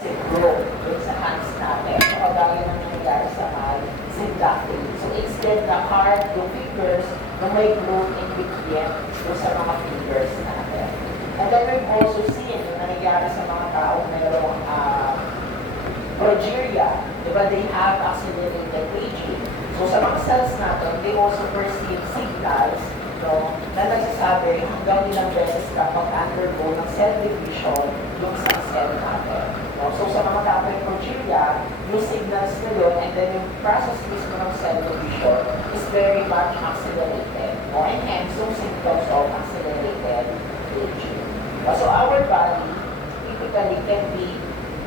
grow dun sa hands natin. So, kagaya ng nangyayari sa syndactyl. So, instead na hard yung fingers na may growth in between dun sa mga fingers natin. And then we've also seen yung nangyayari sa mga taong mayroong progeria. Diba? They have accelerated aging. So, sa mga cells natin, they also perceive signals na nagsasabi hanggang ilang beses ka mag-undergo ng cell division yung sa cell natin. So sa mga tao yung progeria, yung signals na yun and then yung process mismo ng cell division is very much accelerated. And hence, yung symptoms of accelerated aging. So our body typically can be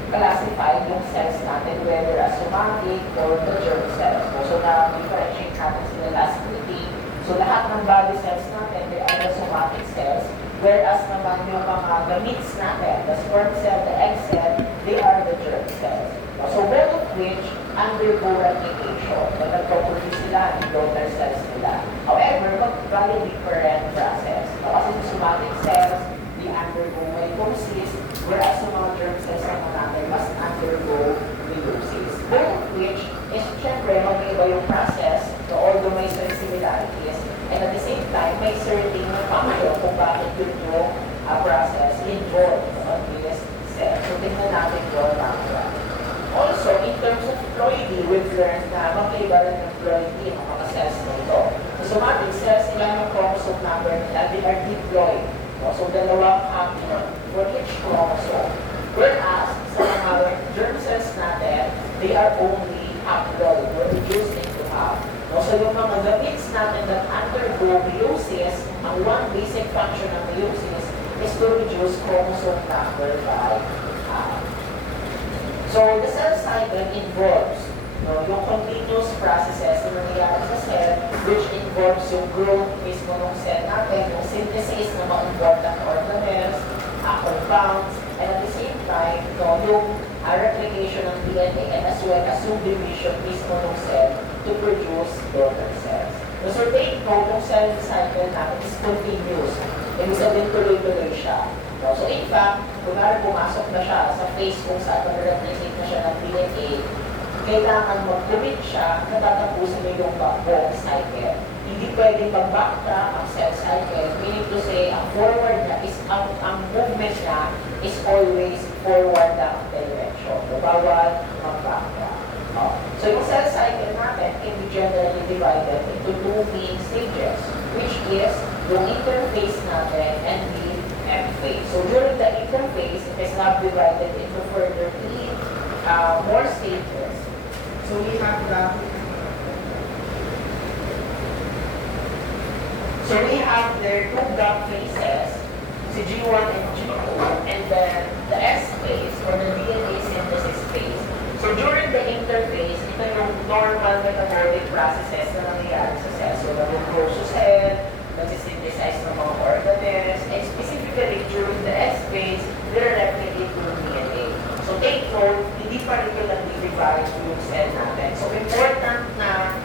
classified yung cells natin whether as somatic or the germ cells. So na-differentiate natin sila last meeting. So lahat ng body cells natin, they are the somatic cells, whereas naman yung mga gametes natin, the sperm cell, the egg cell, they are the germ cells. So both of which undergo replication. So nagpo-produce sila ng daughter cells nila. However, very different process. Kasi yung somatic cells, they undergo mitosis, whereas yung mga germ cells natin must undergo meiosis. Both of which is syempre mag-iba yung process, so although may certain similarities, and at the same time, may certain na pamayo kung bakit yun yung process involved on this cell. So tingnan natin yung mga. Also, in terms of ploidy, we've learned na magkaiba rin ng ploidy ng mga cells na ito. So somatic cells, sila yung chromosome number nila, they are diploid. So dalawang copy for each chromosome. Whereas, sa mga germ cells natin, they are only haploid or reduced into half. So yung mga gametes natin that undergo meiosis, ang one basic function ng meiosis is to reduce chromosome number by half. So the cell cycle involves yung continuous processes na nangyayari sa cell, which involves yung growth mismo ng cell natin, yung synthesis ng mga important organelles, compounds, and at the same time, yung replication ng DNA and as well as yung division mismo ng cell to produce daughter cells. So take note, yung cell cycle natin is continuous. Ibig sabihin tuloy-tuloy siya. So in fact, kung pumasok na siya sa phase kung saan mag-replicate na siya ng DNA, kailangan mag-commit siya na tatapusin niyo yung buong cycle. Hindi pwedeng mag-backtrack ang cell cycle, meaning to say, ang forward na is, ang movement niya is always forward ang direction. So, bawal mag-backtrack. So, yung cell cycle natin can be generally divided into two main stages, which is yung interphase natin and the M phase. So, during the interphase, it is now divided into further three more stages. So, we have their two gap phases, si G1 and G2, and then the S phase or the DNA synthesis phase. So during the interphase, ito yung normal metabolic processes na nangyayari sa cell. So nag-grow sa cell, nag-synthesize ng mga organelles, and specifically during the S phase, nire-replicate yung DNA. So take note, hindi pa rin yung nag-divide yung cell natin. So important na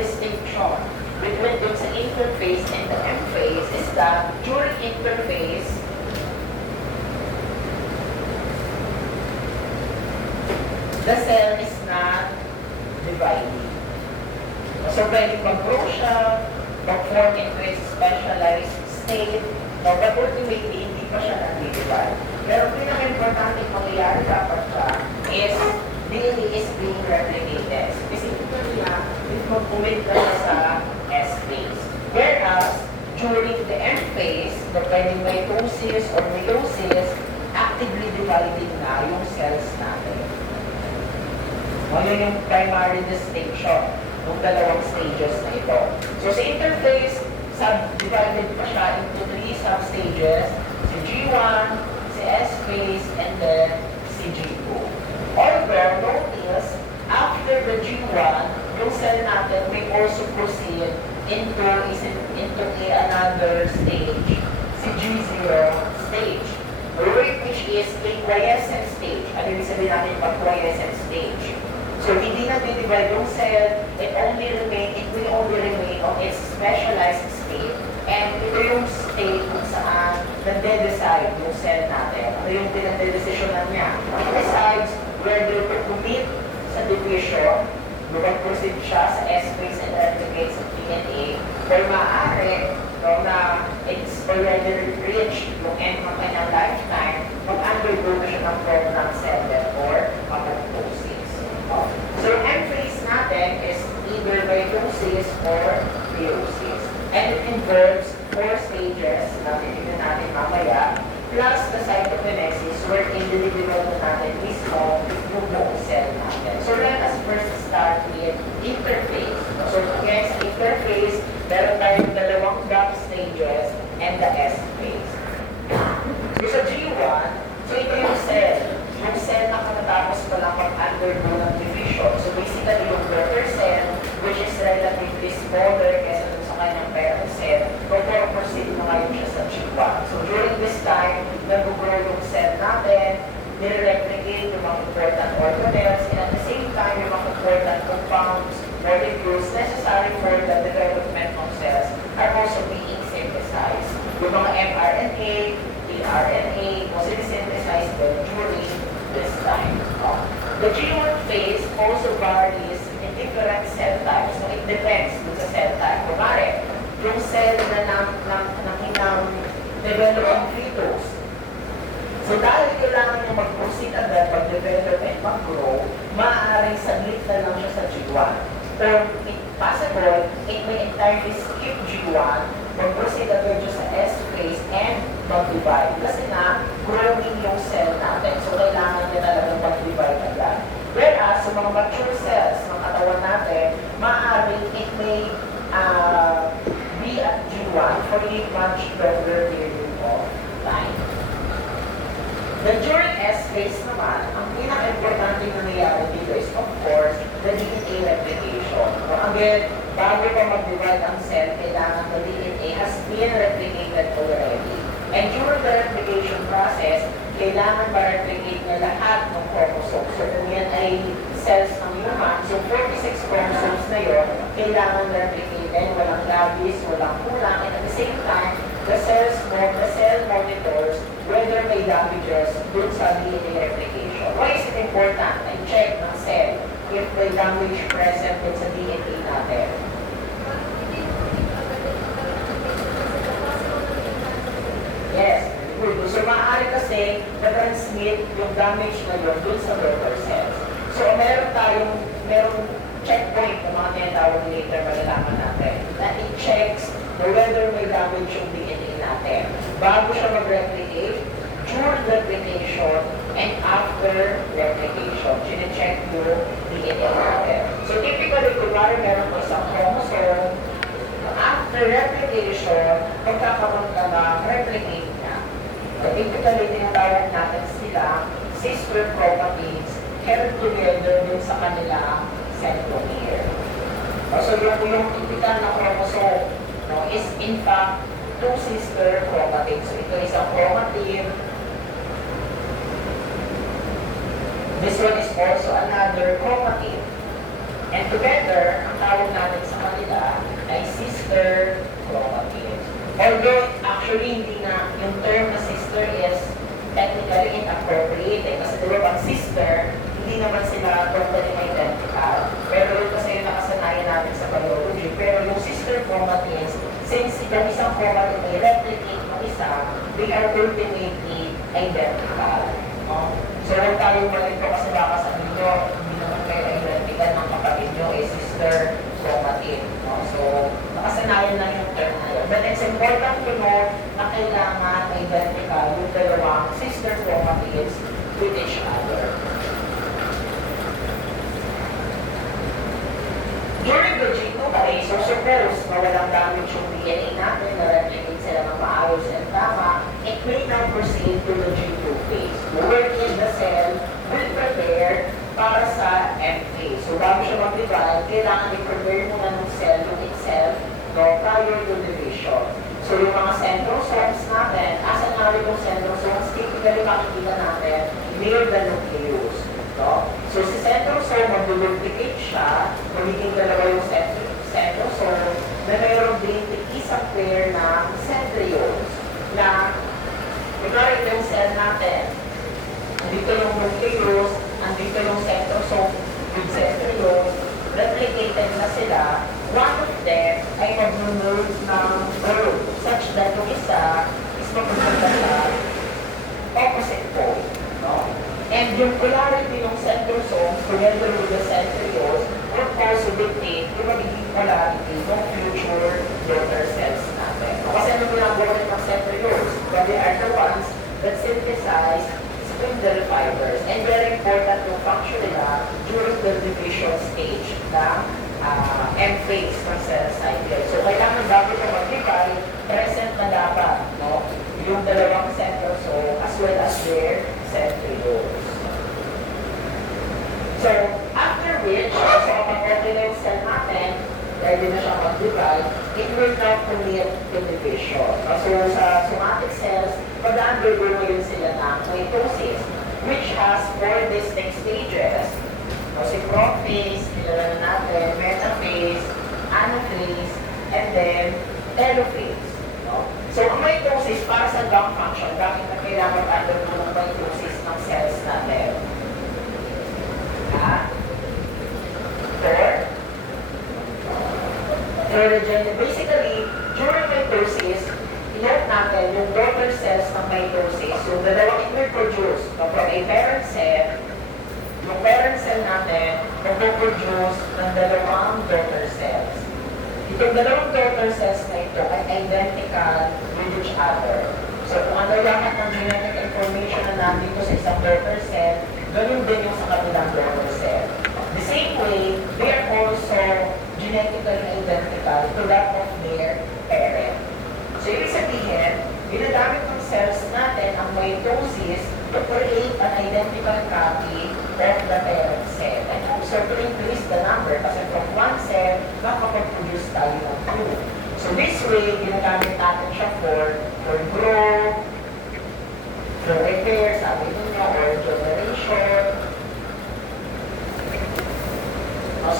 distinction between dun sa interphase and the M phase is that during interphase, the cell is not dividing. So pwede mag-grow siya, mag-form into a specialized state, but ultimately hindi pa siya nag-divide. Pero pinaka-importante mangyayari dapat siya is DNA is being replicated. Specifically if mag-commit ka sa S phase. Whereas, during the M phase, the pwedeng mitosis or meiosis, actively dividing na yung cells natin. Ngayon yung primary distinction ng dalawang stages na ito. So sa interphase, subdivided pa siya into three substages, si G1, si S phase, and then si G2. Although, notice, after the G1, yung cell natin may also proceed into another stage, si G0 stage, which is a quiescent stage. Ano yung sabihin natin pag quiescent stage? So, hindi na divide yung cell, it will only remain on its specialized state, and ito yung state kung saan nagde-decide yung cell natin. Ano yung pinagde-desisyonan niya? Decides whether to commit sa division, mag-proceed siya sa S-phase and replicate sa DNA, or maaari, no, na it's already reached yung end ng kanyang lifetime, mag-undergo na siya ng program cell death or apoptosis. So yung M-phase natin is either mitosis or meiosis. And it involves 4 stages na titignan natin mamaya, plus the cytokinesis wherein dinidevelop natin mismo yung buong cell natin. So let us first start with interphase. So again, sa interphase, meron tayong dalawang gap stages and the S phase. So sa G1, so ito yung cell. Yung cell na katatapos pa lang mag-undergo ng division. So basically yung daughter cell, which is relatively smaller kaysa dun sa kanyang parent cell, proceed na ngayon siya sa G1. So during this time, nag-grow yung cell natin, nire-replicate yung mga important organelles, and at the same time, yung mga important compounds, molecules necessary for the development of cells are also being synthesized. Yung mga mRNA, tRNA, also synthesized during this time. The G1 phase also varies in different cell types. So it depends dun sa cell type. Kumari, yung cell na develop ang fetus. So dahil kailangan niya mag-proceed agad, mag-develop and mag-grow, maaaring saglit na lang siya sa G1. Or if possible, it may entirely skip G1, mag-proceed agad siya sa S phase and mag-divide. Kasi na, growing yung cell natin. So kailangan niya talagang mag-divide agad. Whereas, sa mga mature cells ng katawan natin, maaaring it may be at G1 for a much longer period of time. Then during S phase naman, ang pinaka-importante na nangyayari dito is of course, the DNA replication. So again, bago pa mag-divide ang cell, kailangan the DNA has been replicated already. And during the replication process, kailangan ma-replicate niya lahat ng chromosomes. So kung yan ay cells ng human, so 46 chromosomes na yun, kailangan replicate din, walang labis, walang kulang, and at the same time, the cell monitors whether may damages dun sa DNA replication. Why is it important? I check ng cell if may damage present dun sa DNA natin. Yes, good. So maaari kasi na-transmit yung damage na yun dun sa daughter cells. So merong checkpoint ng mga tinatawag later malalaman natin na it checks whether may damage yung DNA natin. Bago siya mag-replicate, during replication, and after replication, chine-check yung DNA natin. So typically, kunwari meron ko isang chromosome, after replication, magkakaroon ka ng replicate niya. So typically, tinatawag natin sila sister chromatids held together din sa kanilang centromere. So yung typical na chromosome is in fact two sister chromatids. So ito isang chromatid. This one is also another chromatid. And together, ang tawag natin sa kanila ay sister chromatids. Although actually hindi na yung term na sister is technically inappropriate. Kasi diba pag sister, hindi naman sila totally identical. Pero yun kasi yung nakasanayan natin sa biology. Pero yung sister chromatids, since yung isang chromatid ay replicate ng isa, they are ultimately identical. So huwag tayong malito kasi baka sa inyo, hindi naman kayo identical ng kapatid nyo ay sister chromatid. So nakasanayan lang yung term na yun. But it's important to know na kailangan identical yung dalawang sister chromatids with each other. During the G2 phase, so suppose na walang damage yung DNA natin, na-replicate sila ng maayos and tama, it may now proceed to the G2 phase, wherein the cell will prepare para sa M phase. So bago siya mag-divide, kailangan i-prepare muna ng cell yung itself prior to division. So yung mga centrosomes natin, asan nga rin yung centrosomes, typically makikita natin near the nucleus. So si centrosome, mag-duplicate siya, magiging dalawa yung centrosome, na mayroon din isang pair ng centrioles na yung cell natin. Andito yung nucleus, andito yung centrosome with centriole, replicated na sila. One of them ay mag-merge ng nerve such that yung isa is mapupunta sa opposite pole. No? And yung polarity ng centrosome together with the centrioles will also dictate yung magiging polarity ng future daughter cells natin. Kasi ano ginagawa ng centrioles? They are the ones that synthesize spindle fibers. And very important yung function nila during the division stage ng M phase ng cell cycle. So kailangan bago ito mag-divide, present na dapat yung dalawang centrosome as well as their centrioles. So, after which, so kapag okay na yung cell natin, ready na siya mag-divide, it will not commit to division. So, sa somatic cells, mag-undergo yun sila ng mitosis, which has 4 distinct stages. So, si prophase, kilala na natin, metaphase, anaphase, and then telophase. No? So, ang mitosis, para sa lung function, bakit na kailangan undergo ng mitosis ng cells natin? Basically, during mitosis, inote natin yung daughter cells ng mitosis, yung dalawang i-produce from a parent cell, yung parent cell natin, mag-produce ng dalawang daughter cells. Itong dalawang daughter cells na ito ay identical with each other. So kung ano lahat ng genetic information na nandito sa isang daughter cell, ganun din yung sa kabilang daughter cell. The same way, they are also genetically identical to that of their parent. So ibig sabihin, ginagamit ng cells natin ang mitosis to create an identical copy of the parent cell. And also to increase the number kasi from one cell, makapag-produce tayo ng 2. So this way, ginagamit natin siya for growth, for repair, sabi ninyo, or generation.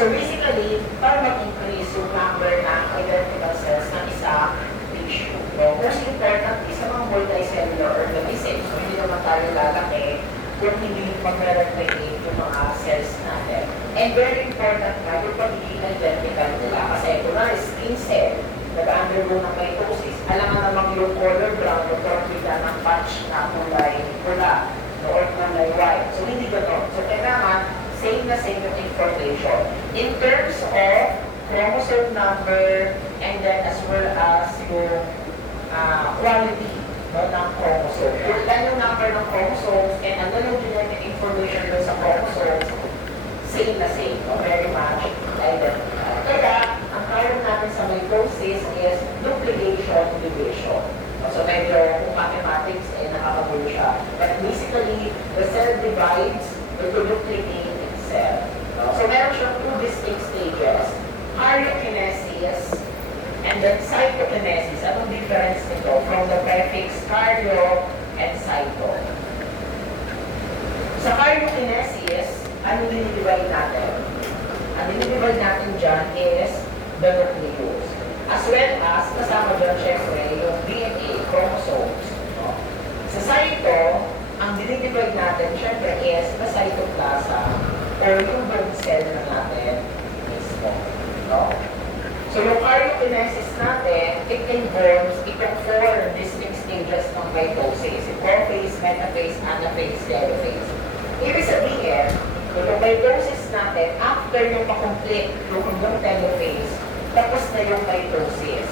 So basically, para mag-increase yung number ng identical cells ng isang tissue. So, most importantly, sa mga multicellular organisms, so hindi naman tayo lalaki kung hindi mag-replicate yung mga cells natin. And very important nga, yung pagiging identical nila. Kasi ito na, skin cell, nag-undergo ng mitosis. Alam nga namang yung color brown, yung bigla ng patch na kulay pula, or kulay white. So hindi gano'n. So kailangan, same na same yung information. In terms of chromosome number, and then as well as yung quality ng chromosome. Kung ilan yung number ng chromosomes, and ano yung genetic information doon sa chromosomes, same na same, very much identical. Kaya, ang tawag natin sa mitosis is duplication division. So medyo kung mathematics, nakakagulo siya. But basically, the cell divides to duplicate cell. So meron siyang 2 distinct stages, karyokinesis and then cytokinesis. Anong difference nito from the prefix karyo and cyto? Sa karyokinesis, ano dinidivide natin? Ang dinidivide natin dyan is the nucleus. As well as, kasama dyan syempre yung DNA, chromosomes. No? Sa cyto, ang dinidivide natin syempre is the cytoplasm or yung blood cell na natin mismo. No? So yung karyokinesis natin, it involves itong 4 distinct stages ng mitosis. Prophase, metaphase, anaphase, telophase. Ibig sabihin, yung mitosis natin, after yung makomplete yung telophase, tapos na yung mitosis.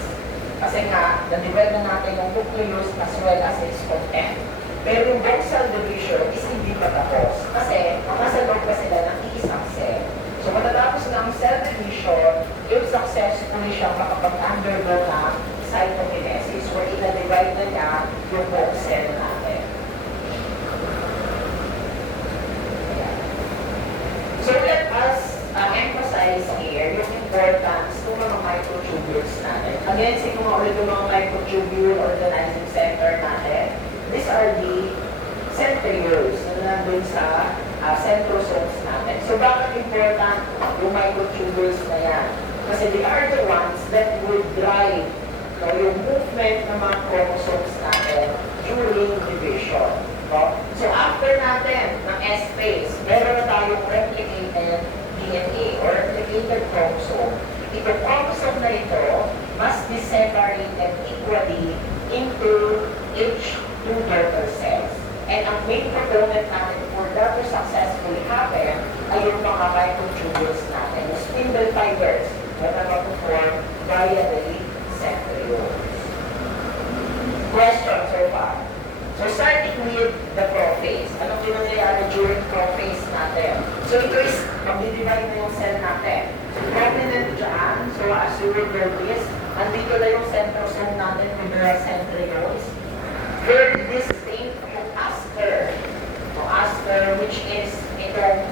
Kasi nga, na-divide na natin yung nucleus as well as its content. Pero yung cell division is hindi pa tapos. Kasi, nasa loob pa sila ng iisang cell. So, matatapos ng cell division, if successfully siya makapag-undergo ng cytokinesis, where ina-divide na niya yung buong cell natin. So, let us emphasize here yung importance ng mga microtubules natin. Again, sige mga ulit yung mga microtubule organizing center natin. These are the centrioles na nandun sa centrosomes natin. So, bakit important yung microtubules na yan? Kasi they are the ones that will drive yung movement ng mga chromosomes natin during division. chromosome. Itong chromosome na ito must be separated equally into each two daughter cells. And ang main component natin for that to successfully happen ay yung mga microtubules natin, yung spindle fibers na nag-form via the centrioles. Questions so far? So starting with the prophase. Anong nangyayari during prophase natin? So ito is, mag-divide na yung cell natin. So prominent dyan, so as you will notice, andito na yung centrosome natin with the centrioles. Very distinct yung aster. So aster, which is itong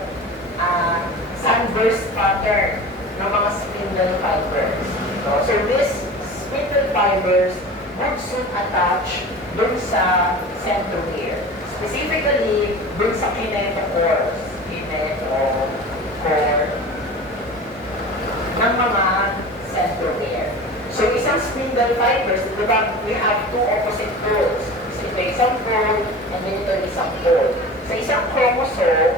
sunburst pattern ng mga spindle fibers. So this spindle fibers would soon attach dun sa centromere. Specifically, dun sa kinetochores. Kinetochore ng mga centromere. So, isang spindle fibers, diba, we have two opposite poles. Ito isang pole, and then ito isang pole. Sa isang chromosome,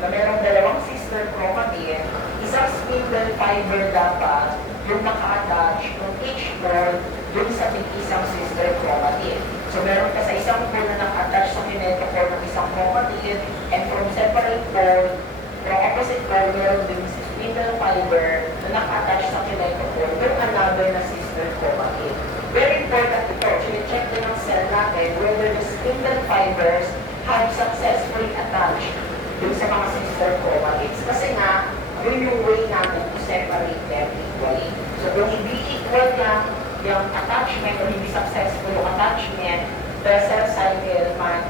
na mayroong dalawang sister chromatid, isang spindle fiber dapat yung naka-attach ng each pole dun sa isang sister chromatid. So, meron ka sa isang pole na naka-attach sa kinetochore ng isang chromatid, and from separate pole, from opposite pole, meron din si spindle fiber na naka-attach sa kinetochore ng another na sister chromatid. Very important ito. Chine-check din ang cell natin whether the spindle fibers have successfully attached dun sa mga sister chromatids. Kasi nga, yun yung way natin to separate them equally. So, kung hindi equal yung attachment o hindi successful yung attachment, the cell cycle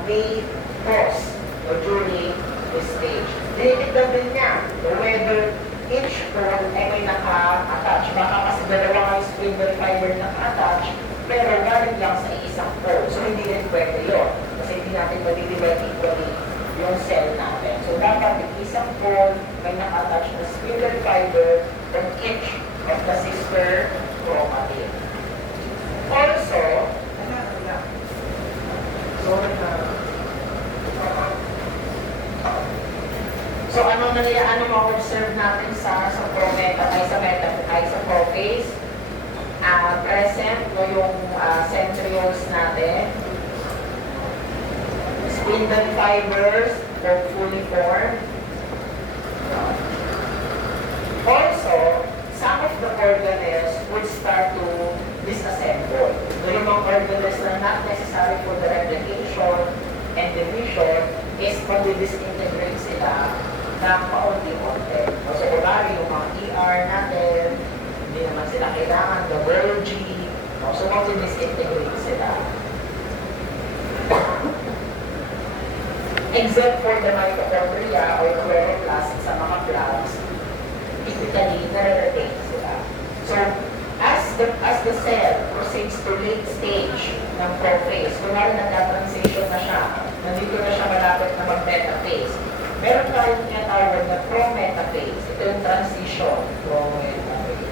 may pause during this stage. Dinitignan din niya whether each pole ay may naka-attach. Baka kasi dalawa nga spindle fiber naka-attach, pero galing lang sa isang pole. So, hindi rin pwede yun. Kasi hindi natin madidivide equally yung cell natin. So, dapat isang pole may naka-attach na spindle fiber from each of the sister chromatid. Also, so ano ma-observe natin sa prophase? Present no yung centrioles natin, spindle fibers are fully formed. Also, some of the organelles would start to disassemble. So yung mga organelles na not necessary for the replication and division is mag-disintegrate sila ng paunti-unti. So, kunwari yung mga ER natin, hindi naman sila kailangan, the Golgi, so mag-disintegrate sila. Except for the mitochondria or chloroplast sa mga plants, typically, nare-retain sila. So, as the cell proceeds to late stage ng prophase, kunwari nag-transition na siya, nandito na siya malapit na mag-metaphase, meron tayong tinatawag na pro-metaphase. Ito yung transition. Pro-metaphase.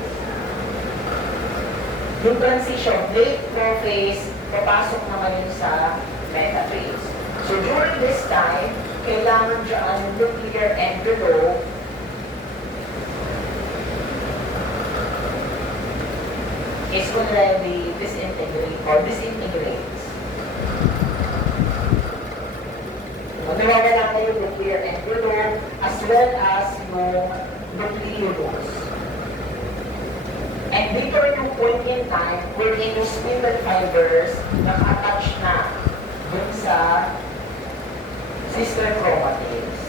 Yung transition, late prophase, papasok naman yun sa metaphase. So during this time, kailangan dyan yung nuclear envelope is already disintegrates. Nawawala na yung nuclear envelope as well as yung nucleolus. And dito rin yung point in time wherein yung spindle fibers naka-attach na dun sa sister chromatids.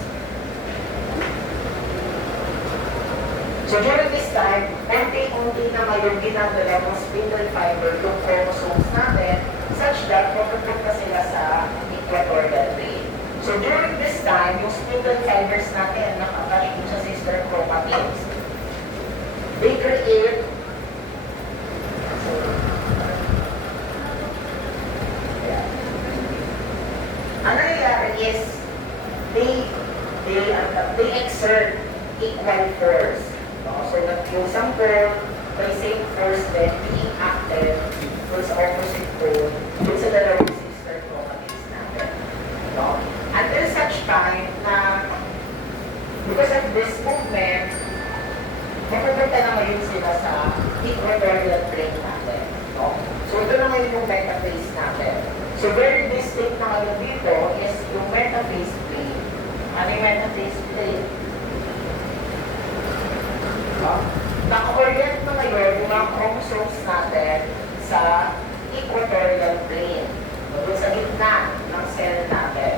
So during this time, unti-unti na ngayon ginagalaw ng spindle fiber yung chromosomes natin such that mapupunta sila sa equatorial plane. So during this time, yung spindle fibers natin naka-attach dun sa sister chromatids. They create ano nangyayari is they exert equal force. So yung isang pole may same force then being active dun sa opposite pole dun sa dalawang sister chromatids natin. Until such time na because of this movement, So very distinct na ngayon dito is yung metaphase plane. Ano yung metaphase plane? Naka-orient na ngayon yung mga chromosomes natin sa equatorial plane. Doon sa gitna ng cell natin.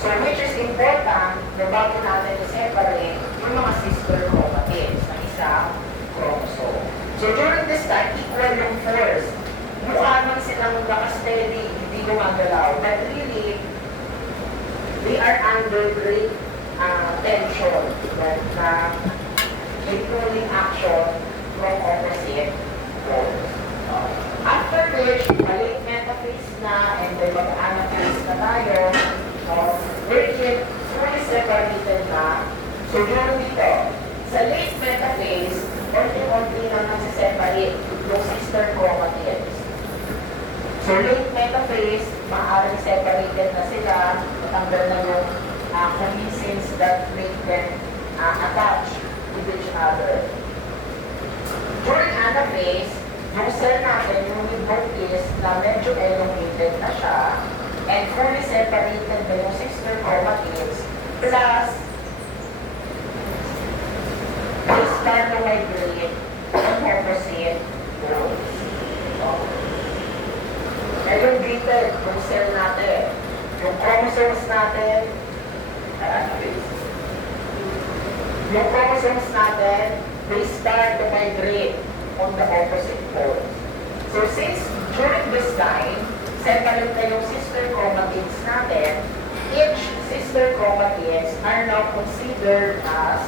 So which is important na bago natin i-separate yung mga sister chromatids na isang chromosome. So during this time, equal yung force. Mukha man silang naka-steady, hindi gumagalaw. But really, they are under great tension. Na may pulling action from opposite poles. After which, balik metaphase na and then mag-anaphase na tayo. Which is fully separated na. So during dito, sa late metaphase, konti-konti na nasa-separate yung sister chromatids. So late metaphase, maaaring separated na sila, natanggal na yung commesins that make them attach with each other. During anaphase, yung cell natin, yung notice na medyo elongated na siya, and fully separated na yung sister chromatids, plus they start to migrate on opposite poles. Elongated yung cell natin, yung chromosomes natin, they start to migrate on the opposite poles. So since during this time, separate na yung sister chromatids natin, each sister chromatids are now considered as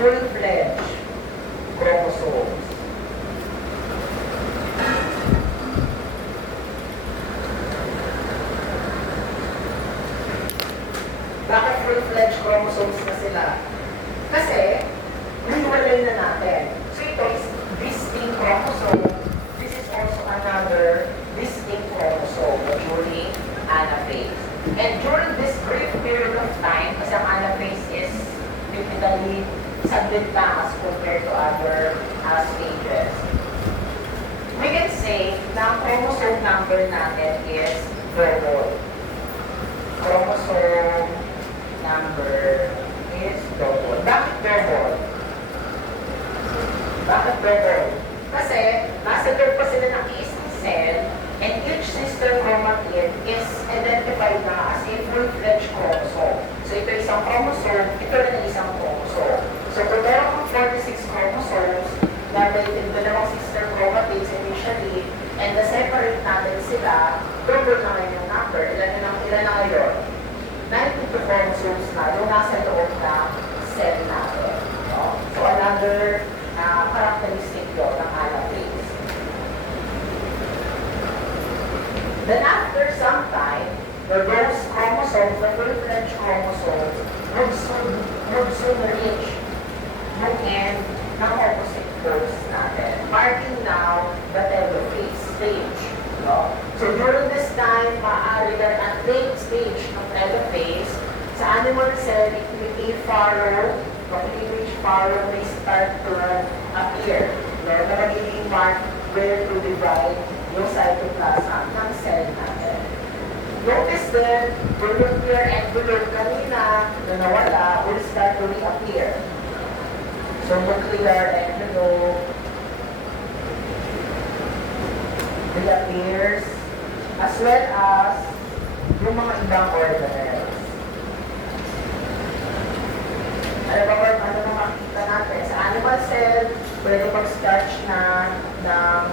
full-fledged chromosomes. Bakit full-fledged chromosomes na sila? Kasi, hiwalay na natin. So ito is distinct chromosome. This is also another distinct chromosome during anaphase. And during this brief period of time, kasi ang anaphase is typically saglit lang as compared to other stages. We can say na ang chromosome number natin is double. Chromosome number is double. Bakit double? Bakit double? Kasi nasa loob pa sila ng isang cell and each sister chromatid is identified na as a full-fledged chromosome. So ito isang chromosome, ito rin ang isang chromosome. So kung meron kang 46 chromosomes na may dalawang sister chromatids initially and na-separate natin sila, double na ngayon yung number. Ilan na ngayon? 92 chromosomes na yung nasa loob ng cell natin. So another characteristic yun ng anaphase. Then after some time, those chromosomes, the full-fledged chromosomes, would soon reach yung end ng opposite poles natin, marking now the telophase stage. So during this time, maaari na at late stage ng telophase, sa animal cell, it will be furrow, the cleavage furrow may start to appear. Na magiging mark where to divide yung cytoplasm ng cell natin. Notice then, the nuclear envelope kanina na nawala will start to reappear. So nuclear envelope reappears as well as yung mga ibang organelles. Ano na makikita natin? Sa animal cell, pwede mag-starch na ng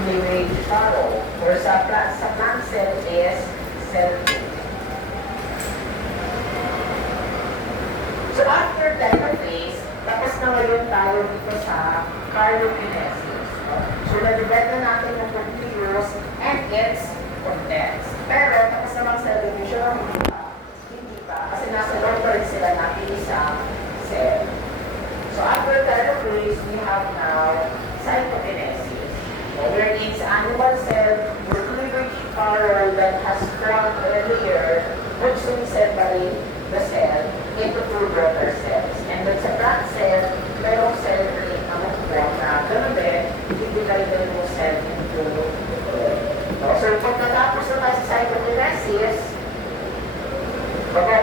cleavage furrow. Or sa plant cell is cell tube. So after telophase, tapos na ngayon tayo dito sa caryokinesis. So nalibet na natin yung nucleus and its contents. Pero tapos naman cell division, hindi pa. Kasi nasa loob pa rin sila natin isang cell. So after telophase, we have now cytokinesis. Wherein sa animal cell, the cleavage furrow that has formed earlier would soon separate the cell into two daughter cells. And then sa plant cell, merong cell rate na magbuwang na gano'n din, hindi na rin yung cell into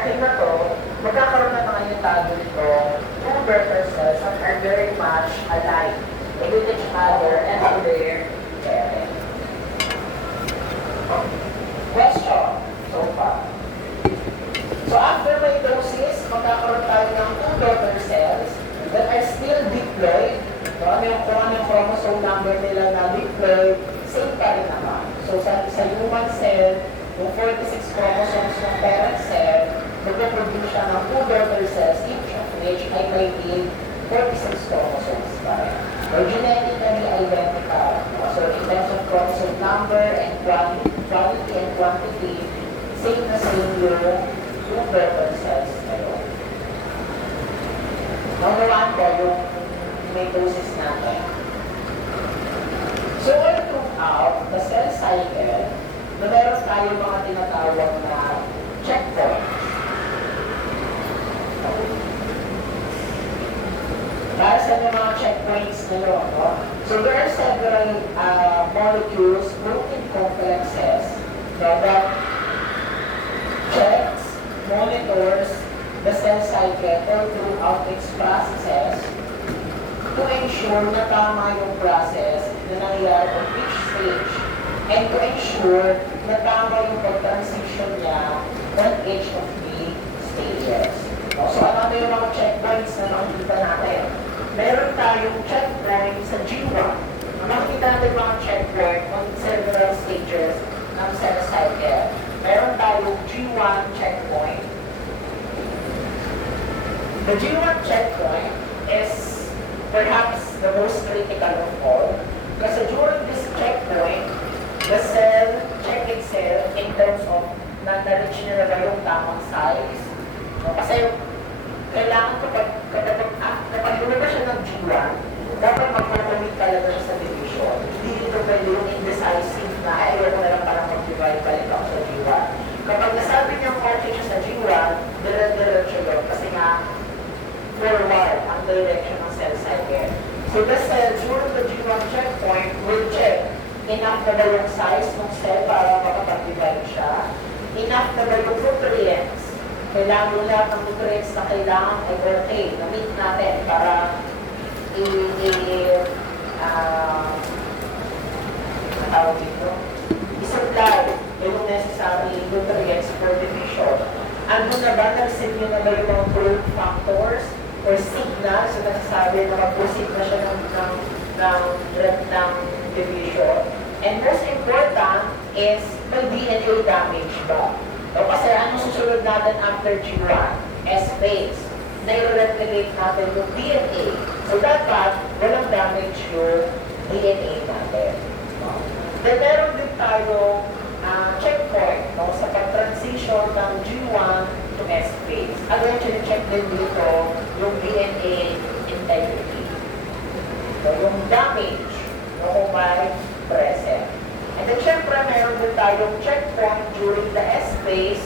time na to, magkakaroon na mga yung tago nito, two Werther cells that are very much alike with each other and to their parent. Question so far. So after mitosis, magkakaroon tayo ng two daughter cells that are still diploid. So kung ano yung chromosome number nila na diploid, same pa rin naman. So sa human cell, yung 46 chromosomes ng parent cell, magpaproduce siya ng two daughter cells, each of which ay may 46 chromosomes pa rin. So genetically identical. So in terms of chromosome number and quality and quantity, same na same yung daughter cells na yun. Naunawaan ko yung mitosis natin. So all throughout the cell cycle, na meron tayo mga tinatawag na checkpoints. Para sa mga checkpoints na yun, no? So there are several molecules, protein complexes, that checks, monitors the cell cycle all throughout its processes to ensure na tama yung process na nangyayari on each stage and to ensure na tama yung pag-transition niya on each of the stages. So ano yung mga checkpoints na nakikita natin? Meron tayong checkpoint sa G1. Nakikita natin mga checkpoint on several stages ng cell cycle. Meron tayong G1 checkpoint. The G1 checkpoint is perhaps the most critical of all kasi during this checkpoint, the cell check itself in terms of na-reach nila ba yung tamang size. Kasi kailangan kapag lumabas siya ng G1, dapat mag-commit talaga siya sa division. Hindi dito pwede yung indecisive na ayaw ko na lang parang mag-divide balik ako sa G1. Kapag nasabi niyang okay siya sa G1, dire-diretso yun kasi nga forward ang direction ng cell cycle. So the cell during the G1 checkpoint will check enough na ba yung size ng cell para makapag-divide siya, enough na ba yung nutrients, kailangan mo lahat ng nutrients na kailangan ay okay, na-meet natin para i-supply yung necessary nutrients for division. Ano na ba, na-receive nyo na ba yung mga growth factors or signals na nagsasabi na mag-proceed na siya ng division? And most important is may DNA damage ba? O kasi ano susunod natin after G1? S-phase. Na-replicate natin yung DNA. So dapat walang damage yung DNA natin. Then meron din tayo checkpoint sa pag-transition ng G1 to S-phase. Again, check din dito yung DNA integrity. So yung damage kung may present. And then syempre meron din tayong checkpoint during the S-phase.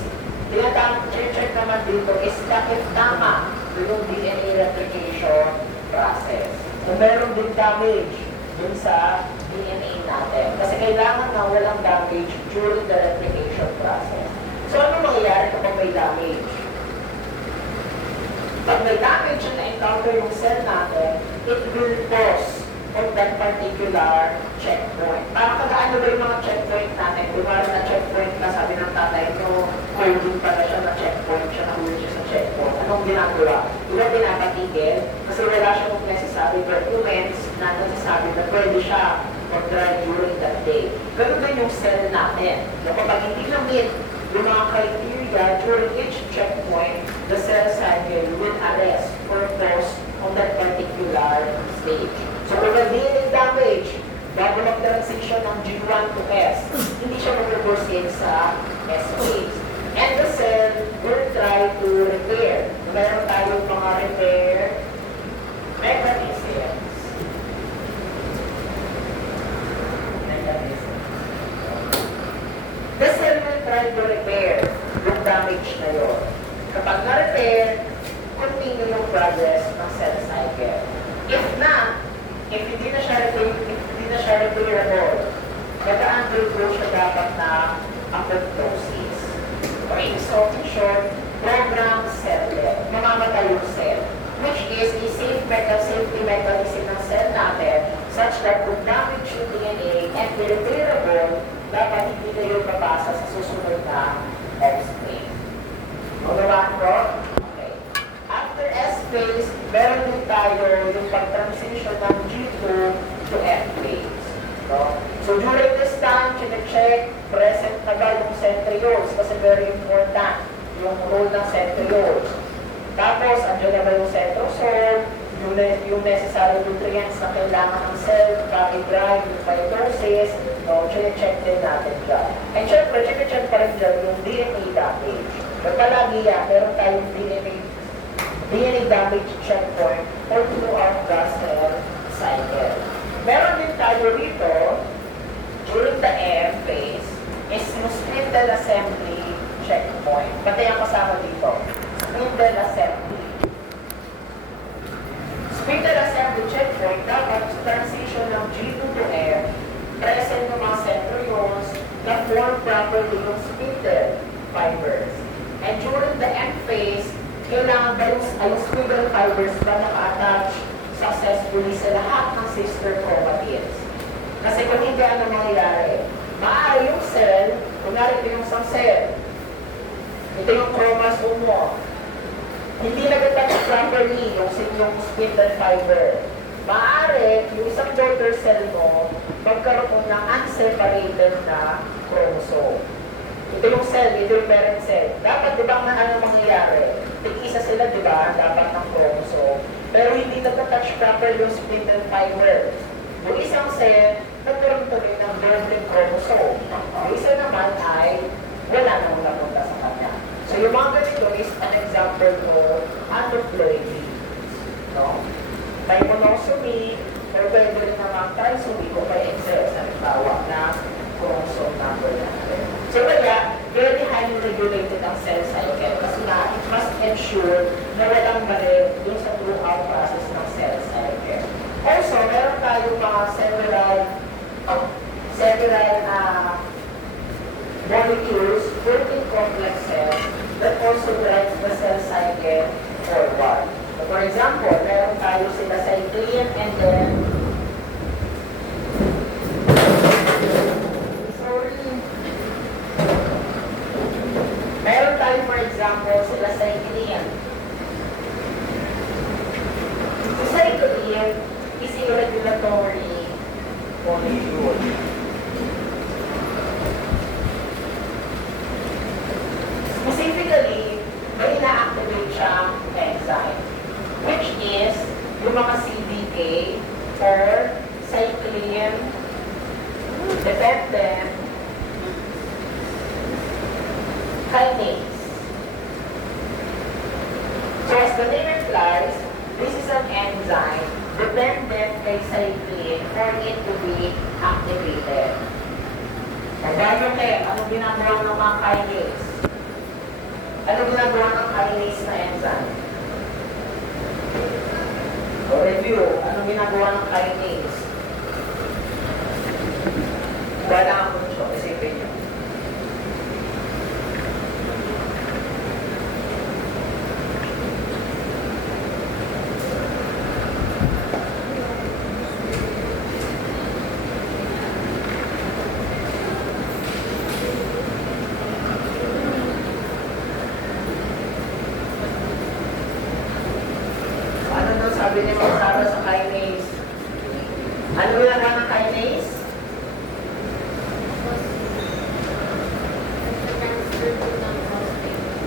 Check naman dito is if tama yung DNA replication process. So meron din damage dun sa DNA natin. Kasi kailangan na walang damage during the replication process. So ano mangyayari kapag may damage? Pag may damage na encounter yung cell natin, it will pause on that particular checkpoint. Para kagaano ba yung mga checkpoint natin? Kung parang na checkpoint na sabi ng tatay ko, holding pala siya na checkpoint, siya nahuli siya sa checkpoint. Anong ginagawa? Iba pinapatigil kasi wala siyang necessary documents na nagsasabi na pwede siya mag-drive during that day. Ganun din yung cell natin. Kapag hindi na-meet yung mga criteria during each checkpoint, the cell cycle will arrest or pause on that particular stage. So kung nag-DNA damage, bago mag-transition ng G1 to S, hindi siya mag-proceed sa S phase. And the cell will try to repair. Meron tayong mga repair mechanisms. The cell will try to repair yung damage na yun. Kapag na-repair, continue yung progress ng cell cycle. If not, if hindi na siya repairable, nag-undergo siya dapat na apoptosis. Okay, so in short, program cell death. Mamamatay yung cell. Which is a safety mechanism ng cell natin such that kung damage yung DNA and irreparable, dapat hindi na yung babasa sa susunod na offspring. Magawa ko? Okay. After S phase, meron din tayo yung pag-transition ng G2 to F phase. So during this time, check present na ba yung centrioles kasi very important yung role ng centrioles. Tapos, andyan na ba yung centrosome, yung necessary nutrients na kailangan ng cell para i-drive yung mitosis, check din natin dyan. And syempre, check pa rin dyan yung DNA damage. Palagi yan, meron tayong DNA damage checkpoint all throughout the cell cycle. Meron din tayo rito, during the M phase, is yung spindle assembly checkpoint. Pati ang kasama dito, spindle assembly. Spindle assembly checkpoint, dapat transition ng G2 to F, present ng mga centrioles na form properly yung spindle fibers. And during the M phase, kailangan ba yung spindle fibers ba naka-attach successfully sa lahat ng sister chromatids? Kasi kung hindi, ano mangyayari? Maaari yung cell, kunwari ito yung isang cell, ito yung chromosome mo, hindi nag-attach properly yung spindle fiber. Maaari yung isang daughter cell mo magkaroon ng unseparated na chromosome. Ito yung cell, ito yung parent cell. Dapat, di ba, ano mangyayari? Tig-isa sila, di ba, dapat ng chromosome. Pero hindi nag-attach properly yung spindle fiber. Yung isang cell, nagkaroon tuloy ng double chromosome. Yung isa naman ay wala nang napunta sa kanya. So yung mga ganito is an example for aneuploidy. No? May monosomy, pero pwede rin naman trisomy kung may excess na nagbawa na chromosome number natin. So kaya, very highly regulated ang cell cycle kasi nga, it must ensure na walang mali dun sa throughout process ng cell cycle. Also, meron tayong mga several molecules, protein complex cells that also drives the cell cycle forward. So for example, meron tayo sila cyclin and then meron tayo for example sila cyclin. So cyclin is a regulatory molecule. Specifically, may na-activate siyang enzyme, which is yung mga CDK or cyclin dependent kinase. So as the name implies, this is an enzyme dependent kay cyclin for it to be activated. Kaya anong ginagawa ng mga kinase? Ano ginagawa ng kinase na enzyme? So review, anong ginagawa ng kinase? Wala ang punsyo, isipin nyo. Sabi ni Ma'am Sara sa kinase. Ano ginagawa ng kinase?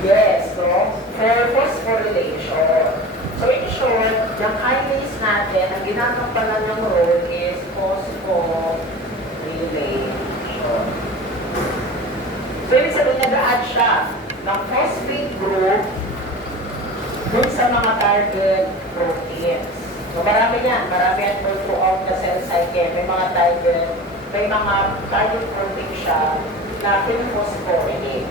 Yes, so for phosphorylation. So in short, yung kinase natin, ang ginagampalan ng role is phosphorylation. So ibig sabihin, nag-a-add siya ng phosphate group dun sa mga target proteins. So marami yan throughout the cell cycle. May mga target protein siya na pinphosphorylate.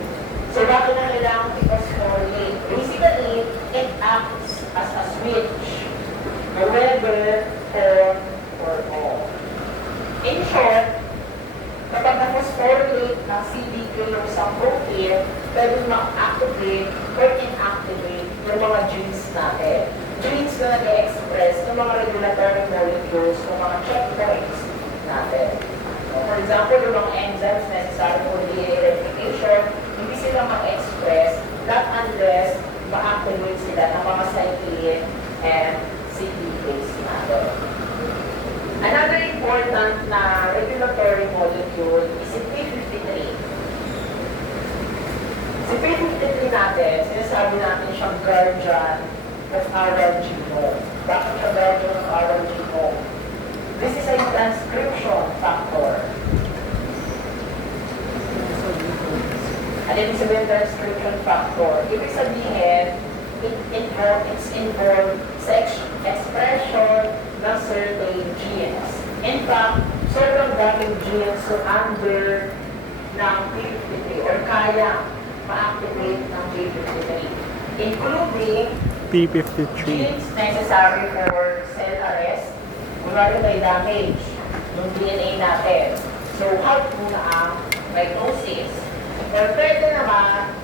So bakit na kailangan i-phosphorylate? Basically, it acts as a switch. Whether on or off. In short, kapag na-phosphorylate ng CDK yung isang protein, pwede ma-activate or inactivate yung mga genes natin. Genes na nag-express ng mga regulatory molecules ng mga checkpoints natin. So, for example, yung mga enzymes necessary for DNA replication, hindi sila ma-express not unless ma-activate sila ng mga cyclin and CDKs natin. Another important na regulatory molecule is si P53. Si P53 natin, sinasabi natin siyang guardian of our genome. Bakit siya guardian of our genome? This is a transcription factor. Ano ibig sabihin transcription factor? Ibig sabihin, it's involved sa expression ng certain genes. In fact, sobrang daming genes so under ng P53 or kaya ma-activate ng P53, including P53. genes necessary for cell arrest, kunwari may damage yung DNA natin. So, help muna ang mitosis. Or pwede naman,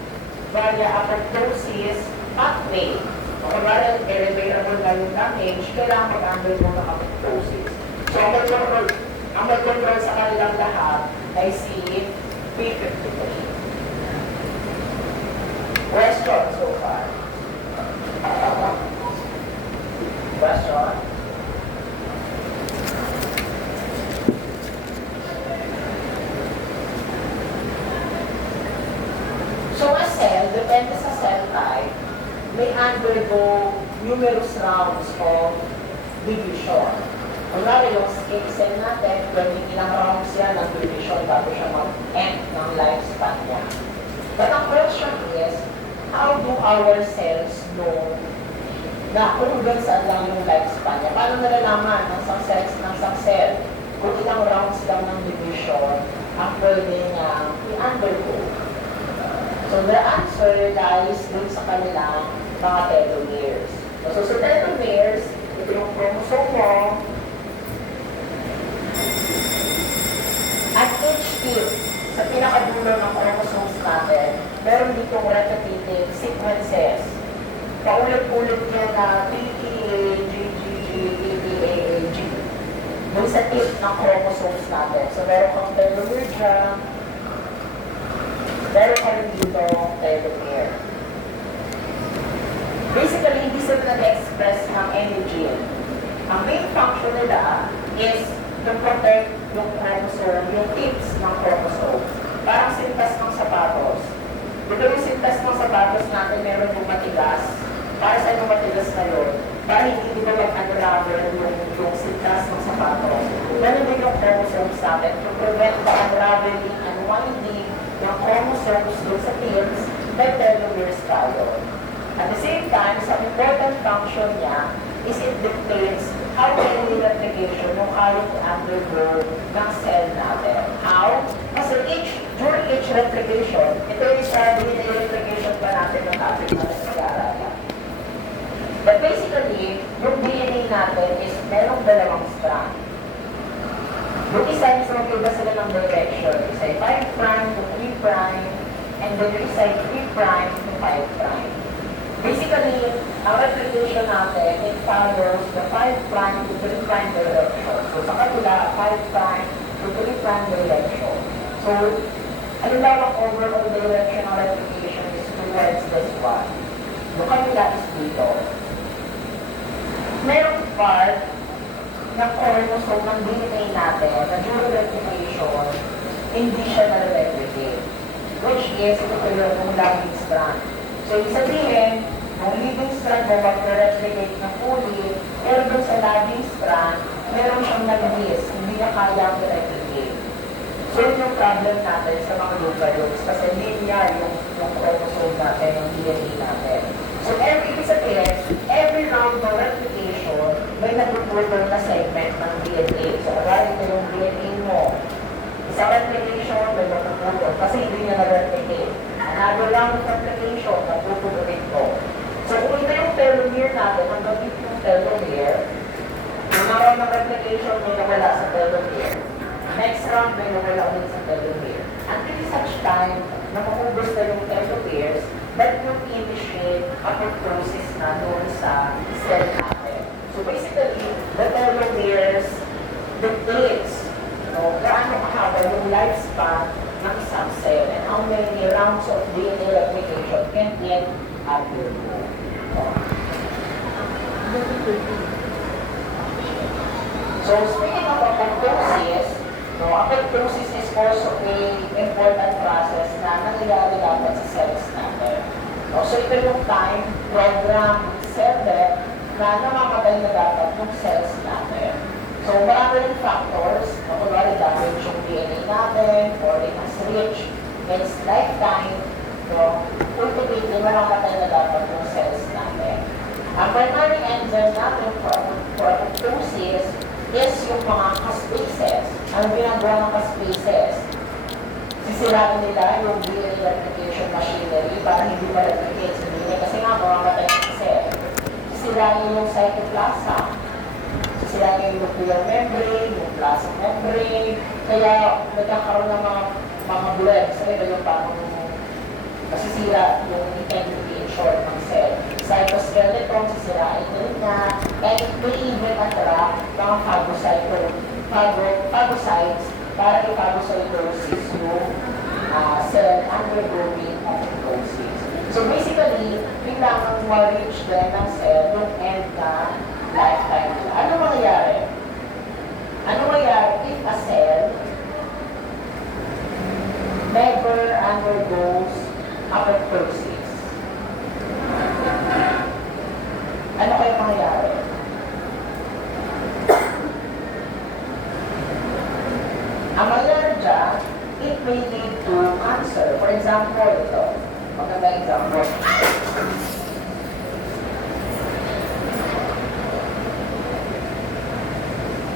via apoptosis pathway. Kung kunwari, irreparable na yung damage, kailangan mag-undergo ng apoptosis. So, ang mag-control sa kanilang lahat ay si P53. Question so far? Question? So a cell, depende sa cell type, may undergo numerous rounds of division. Kunwari yung cell natin, pwede ilang rounds yan ng division bago siya mag-end ng lifespan niya. But ang question is, how do our cells know na kung hanggang saan lang yung lifespan niya? Paano nalalaman ng isang cell kung ilang rounds lang ng division ang pwede niya i-undergo? So the answer lies dun sa kanilang mga telomeres. So sa telomeres, ito yung chromosome mo. At each tip, sa pinakadulo ng chromosomes natin, meron ditong repetitive sequences. Paulit-ulit yan na TTA, GGG, TTA, G. Dun sa tip ng chromosomes natin. So meron kang telomere dyan, meron ka rin dito telomere. Basically, hindi sila nag-express ng any gene. Ang main function nila is to protect yung chromosome, yung tips ng chromosome. Parang sintas ng sapatos. Dito yung sintas ng sapatos natin, meron yung matigas. Para sa yung matigas na yun, para hindi dito mag-unravel yung sintas ng sapatos. Ganun din yung chromosomes natin to prevent the unraveling and winding ng chromosomes doon sa tips by telomeres tayo. At the same time, sa important function niya is it dictates how many replication yung kaya i-undergo ng cell natin. How? Kasi during each replication, ito yung sa DNA replication pa natin ng ating mga nag-aaralan. But basically, yung DNA natin is merong dalawang strand. Yung isa is mag-iba sila ng direction. Isa ay 5' to 3', and then yung isa ay 3' to 5'. Basically, ang replication natin, it follows the 5' to 3' direction. So, sa kanila, 5' to 3' direction. So, ano lang ang overall direction ng replication is towards this one. Yung kanila is dito. Merong part ng chromosome ng DNA natin na during replication, hindi siya na-replicate. Which is, ito yung lagging strand. So, ibig sabihin, yung leading strand mo mag-replicate na fully, pero dun sa lagging strand, meron siyang nag-miss, hindi niya kaya replicate. So, yun yung problem natin sa mga eukaryotes, kasi linear yung chromosome natin, yung DNA natin. So, every round ng replication, may natutulong na segment ng DNA. So, kagaya ito yung DNA mo. Isang replication, may natutulong, kasi hindi niya na-replicate. Another round of replication, natutulong ito. So, kung ito yung telomere natin, hanggang ito yung telomere, yung round ng replication may nawala sa telomere. Next round may nawala ulit sa telomere. Until sa time na maubos na yung telomeres, that will initiate apoptosis na doon sa cell natin. So basically, the telomeres dictates gaano kahaba yung lifespan ng isang cell and how many rounds of DNA replication can it undergo. So speaking of apoptosis, apoptosis is also an important process na nangyayari dapat sa cells natin. So ito yung time program cell death na namamatay na dapat yung cells natin. So marami rin factors, kunwari damage yung DNA natin, or it has reached its lifetime, ultimately mamamatay na dapat yung cells natin. Ang primary enzyme natin for apoptosis is yung mga caspases. Ang ginagawa ng caspases, sisirain nila yung DNA replication machinery para hindi ma-replicate sa DNA kasi nga mamamatay ng cell. Sisirain yung cytoplasm, sisirain yung nuclear membrane, yung plasma membrane, kaya nagkakaroon ng mga bulag sa iba yung parang masisira yung integrity in short ng cell. Cytoskeleton, sisirain na rin na, and it may even attract mga phagocytes para i-phagocytosis yung cell undergoing apoptosis. So basically, kailangan ma-reach din ng cell yung end na lifetime nila. Ano mangyayari? Ano mangyayari if a cell never undergoes apoptosis? Ano kayo mangyayari? Ang mangyayari dyan, it may lead to cancer. For example, ito. Magandang example.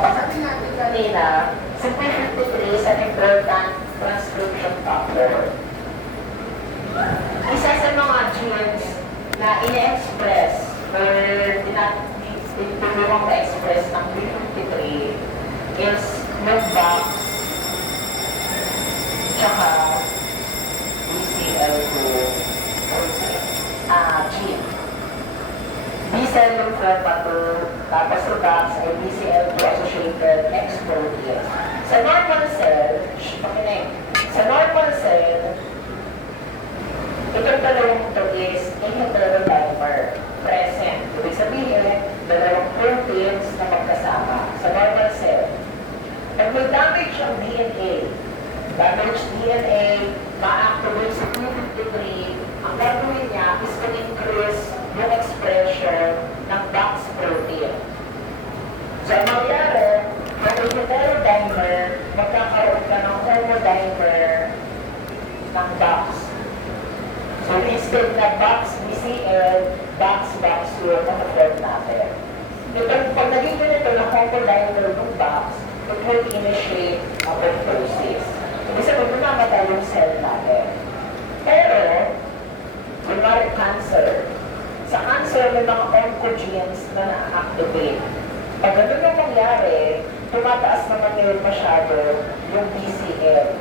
Sabi natin kanina, si P53 is an important transcription factor. Isa sa mga genes na ine-express or tinutulungan na-express ng P53 is MedBox tsaka BCL2 gene. B-cell lymphomatous, tapos sa box ay BCL2 associated X protein. Sa normal cell, sa normal cell, itong dalawang ito is heterodimer present. Ibig sabihin, dalawang proteins na magkasama sa normal cell. Pag may damage ang DNA, damaged DNA, ma-activate sa P53, ang gagawin niya is to increase yung expression ng box protein. So, ang mangyari, kung may heterodimer, magkakaroon ka ng homodimer ng box. So, instead na box BCL, box yung mga-form natin. Pag naging ganito na homodimer ng box, it will initiate apoptosis. Ibig sabihin, mamatay yung cell natin. Pero, kunwari cancer. Sa cancer, may mga oncogenes na na-activate. Pag ganun yung mangyari, tumataas naman ngayon masyado yung BCL.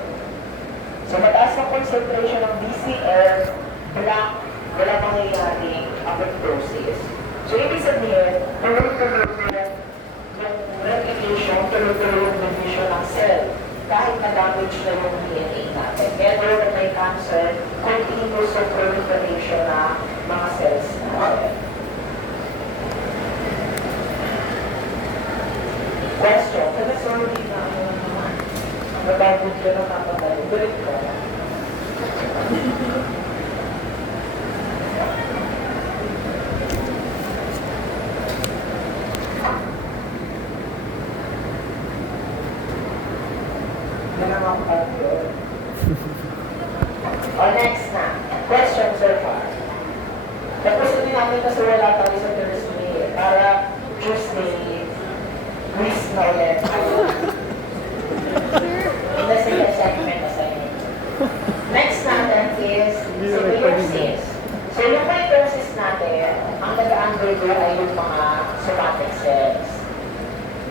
So, mataas na concentration ng BCL, wala mangyayaring apoptosis. So, ibig sabihin, tuloy-tuloy yung replication, tuloy-tuloy yung division ng cell. Kahit na-damage na yung DNA natin. Kaya doon na may cancer, continuous yung proliferation na mga cells natin. Question? Kasi sorry na ano naman. Nabagod ka na kapatay. Ulit ko. O next na. Question so far. Tapos hindi namin kasi wala tayo sa Thursday para Tuesday quiz na ulit. Hindi sige segment assignment. Next natin is symbiosis. So yung mitosis natin, ang nag-undergo ay yung mga somatic cells.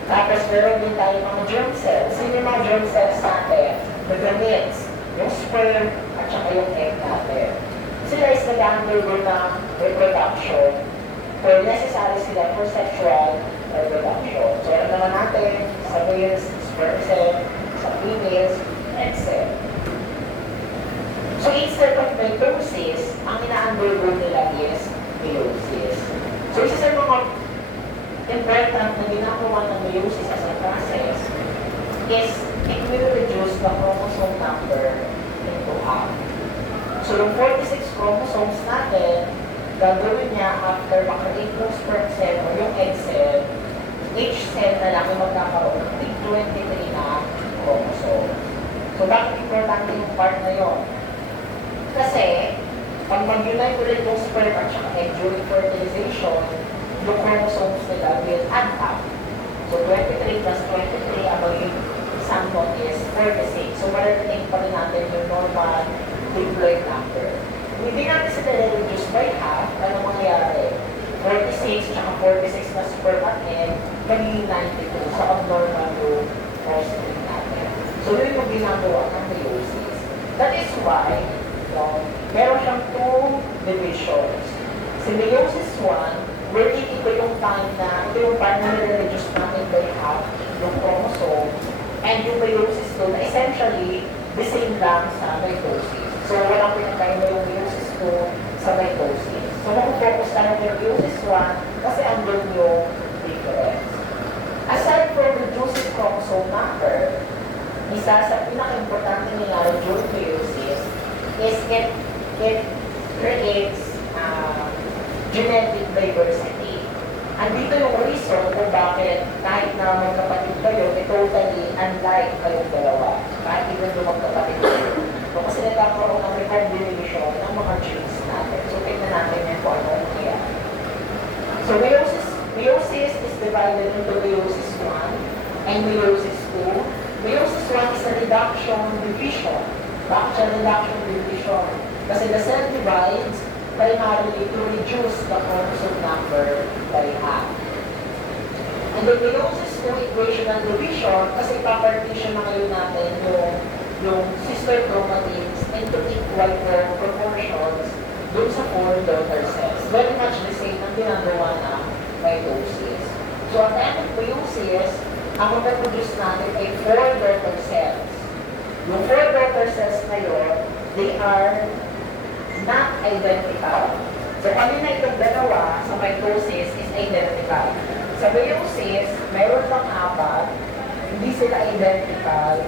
Tapos meron din tayo mga germ cells. Sino yung mga germ cells natin? The gametes, yung sperm, at sila is nag-undergo ng reproduction or necessary sila for sexual reproduction. So, alam naman natin, sa males, sperm cell, sa females, egg cell. So, instead of mitosis, ang ina-undergo nila is meiosis. So, isa sa mga important na ginagawa ng meiosis as a process is it will reduce the chromosome number into half. So, yung 46 chromosomes natin, gagawin niya after maka-8 ng sperm cell o yung egg cell, each cell na lang yung magkakaroon ng 23 na chromosome. So, bakit importante yung part na yun? Kasi, pag mag-unite ulit yung sperm at saka egg during fertilization, yung chromosomes nila will add up. So, 23 plus 23, ang maging sample is 46. So, mararating pa rin natin yung normal diploid number. Hindi natin sila reduce by half, ano mangyayari? 46 tsaka 46 na sperm at egg, magiging 92 sa abnormal yung offspring natin. So, yun yung ginagawa ng meiosis. That is why, meron siyang two divisions. Si meiosis 1, wherein ito yung time na, ito yung time na nire-reduce natin by half yung chromosome, and yung meiosis 2 na essentially the same lang sa mitosis. So, walang pinagkaiba yung meiosis 2 sa mitosis. So, mag-focus tayo yung meiosis 1 kasi andun yung difference. Aside from reducing chromosome number, isa sa pinaka-importante nangyari during meiosis is it creates genetic diversity. Andito yung reason kung bakit kahit na magkapatid kayo, totally unlike kayong dalawa. Kahit even yung magkapatid kayo. So, kasi nagkakaroon ng recombination ng mga genes natin. So, tignan natin yung kung ano kaya. So, meiosis is divided into meiosis 1 and meiosis 2. Meiosis 1 is a reduction division. Bakit siya reduction division? Kasi the cell divides primarily to reduce the chromosome number by half. And the meiosis 2 equation and division, kasi ipapartition na ngayon natin yung sister chromatids into equal proportions dun sa 4 daughter cells. Very much the same ang ginagawa ng mitosis. So at the end of meiosis, ang mag-produce natin ay 4 daughter cells. Yung 4 daughter cells na yun, they are not identical. So, kanina itong dalawa sa mitosis is identical. Sa meiosis, mayroon pang 4, hindi sila identical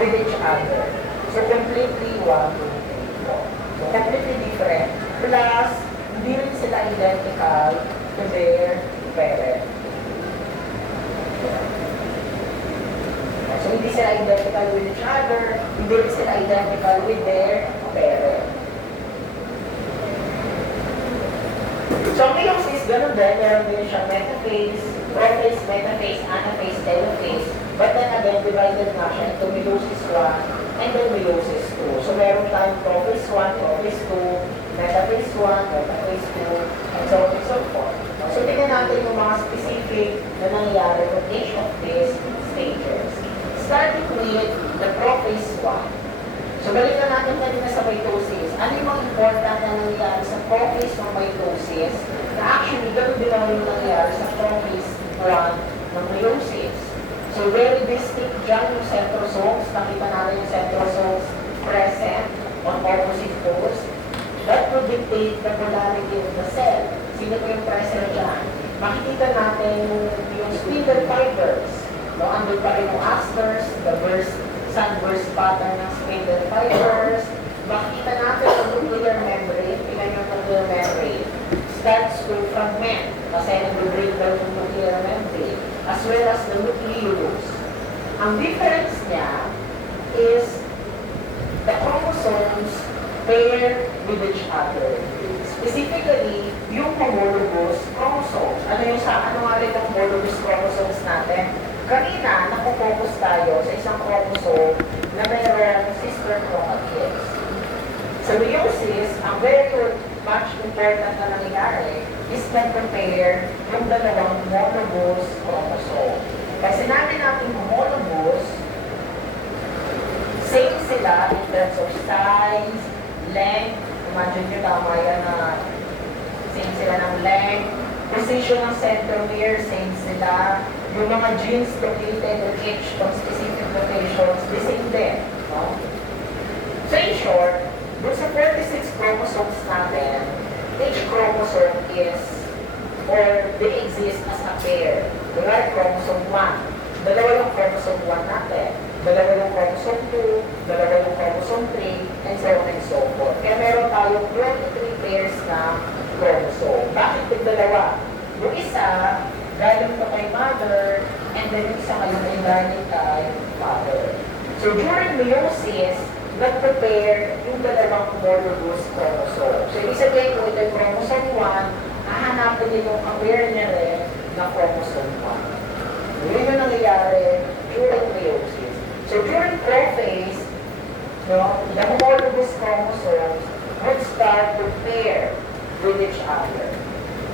with each other. So, completely 1, 2, 3, 4. So, completely different. Plus, hindi rin sila identical to their parent. So, hindi sila identical with each other, hindi rin sila identical with their parent. So, ang meiosis, ganun din, meron din siyang metaphase, prophase, metaphase, anaphase, telophase, but then again, divided na siya into meiosis 1 and then meiosis 2. So, meron tayong prophase 1, prophase 2, metaphase 1, metaphase 2, and so on and so forth. So, tingnan natin yung mga specific na nangyayari with each of these stages. Starting with the prophase 1. So, balikan natin kanina sa mitosis. Ano yung mga important na nangyayari sa prophase ng mitosis na actually ganun din naman yung nangyayari sa prophase 1 ng meiosis. So, very distinct dyan yung centrosomes. Nakita natin yung centrosomes present on opposite poles. That would dictate the polarity of the cell. Sino po yung present dyan? Makikita natin yung spindle fibers. No, andun pa rin yung asters, the sunburst pattern ng spindle fibers. Makikita natin ang nuclear membrane. Tingnan yung nuclear membrane. Starts to fragment kasi nag-break down yung nuclear membrane as well as the nucleus. Ang difference niya is the chromosomes pair with each other. Specifically, yung homologous chromosomes. Ano nga rin ang homologous chromosomes natin? Kanina, nakufocus tayo sa isang chromosome na mayroong sister chromatids. Sa meiosis, ang very much important na nangyayari is nag-compare yung dalawang homologous chromosome. Kasi natin natin homologous, same sila in terms of size, length, imagine nyo tama yan na same sila ng length, position ng centromere, same sila, yung mga genes located in each of specific locations, the same din. No? So in short, dun sa 46 chromosomes natin, each chromosome is, or they exist as a pair. Kunwari, chromosome 1. Dalawa yung chromosome 1 natin. Dalawa yung chromosome 2, dalawa yung chromosome 3, and so on and so forth. Kaya meron tayong 23 pairs na chromosome. Bakit yung dalawa? Yung isa, galing pa kay mother, and then yung isa ngayon ay galing kay father. So during meiosis, nag-prepare yung dalawang homologous chromosome. So ibig sabihin kung ito yung chromosome 1, hahanapin din yung kapair niya rin na chromosome 1. Yun yung nangyayari during meiosis. So during prophase, no, the homologous chromosomes would start to pair with each other.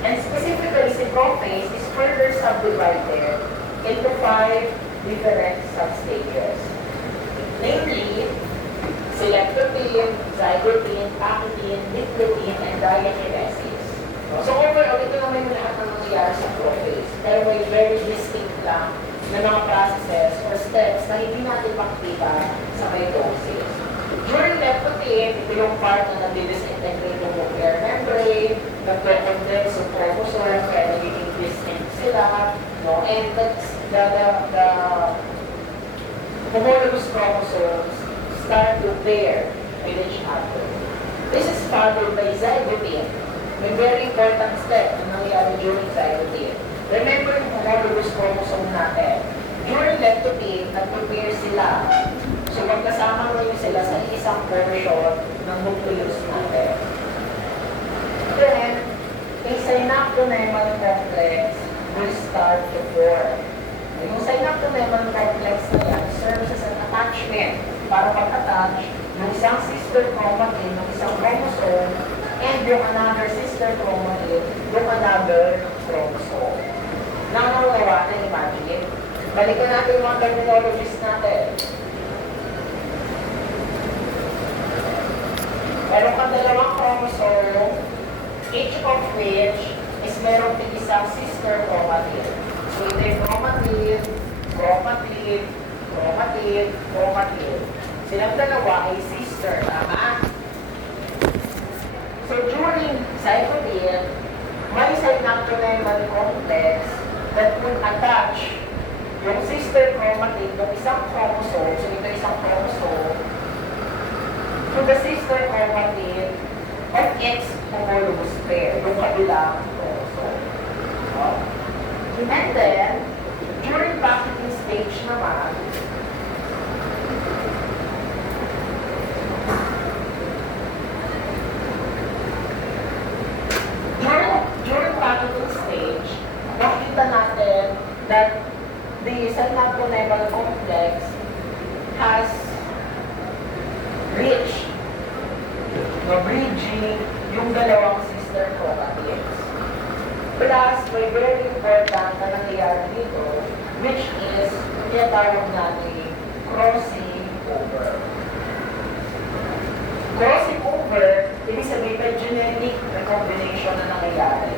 And specifically, si prophase is further subdivided into 5 different substages. Namely, selectotene, zygotene, pachytene, diploine, and diakinesis. So overall, ito naman yung lahat ng nangyayari sa prophase. Pero may very distinct lang na mga processes or steps na hindi natin makikita sa mitosis. During leptotene, ito yung part na nadidisintegrate yung nuclear membrane, nagre-condense yung chromosome, kaya nagiging distinct sila, no? And that's the homologous chromosomes start to pair with each other. This is followed by zygotene. May very important step na nangyayari during zygotene. Remember yung homologous chromosome natin. During leptotene, nag-prepare sila. So magkasama ngayon sila sa isang portion ng nucleus natin. Then, a synaptonemal complex will start to form. Yung synaptonemal complex na yan serves as an attachment para mag-attach ng isang sister chromatine ng isang chromosome and yung another sister chromatine yung another chromosome. Nangangawa na imagine. Balikan natin yung mga terminologies natin. Meron kang dalawang chromosome, each of which is meron din isang sister chromatine. So ito yung chromatine, chromatine, chromatine, chromatine. Silang dalawa ay sister, tama? So during zygotene, may synaptonemal complex that will attach yung sister chromatine ng isang chromosome, so ito isang chromosome, to the sister chromatine of its homologous pair, yung kabilang chromosome. And then, during packaging stage naman, during packaging stage, nakita natin that the synaptonemal complex has reached bridging yung dalawang sister chromatids. Plus, may very important na nangyayari dito, which is tinatawag natin crossing over. Crossing over, ibig sabihin may genetic recombination na nangyayari,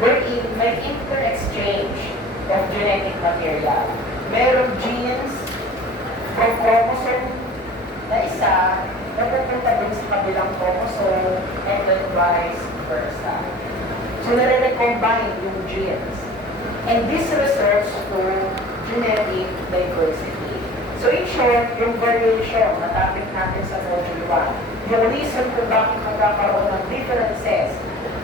wherein may inter-exchange of genetic material. Merong genes from chromosome na isa na pupunta dun sa kabilang chromosome and then vice versa. So, nare-recombine yung genes. And this results to genetic diversity. So, in short, yung variation na topic natin sa module 1, yung reason kung bakit magkakaroon ng differences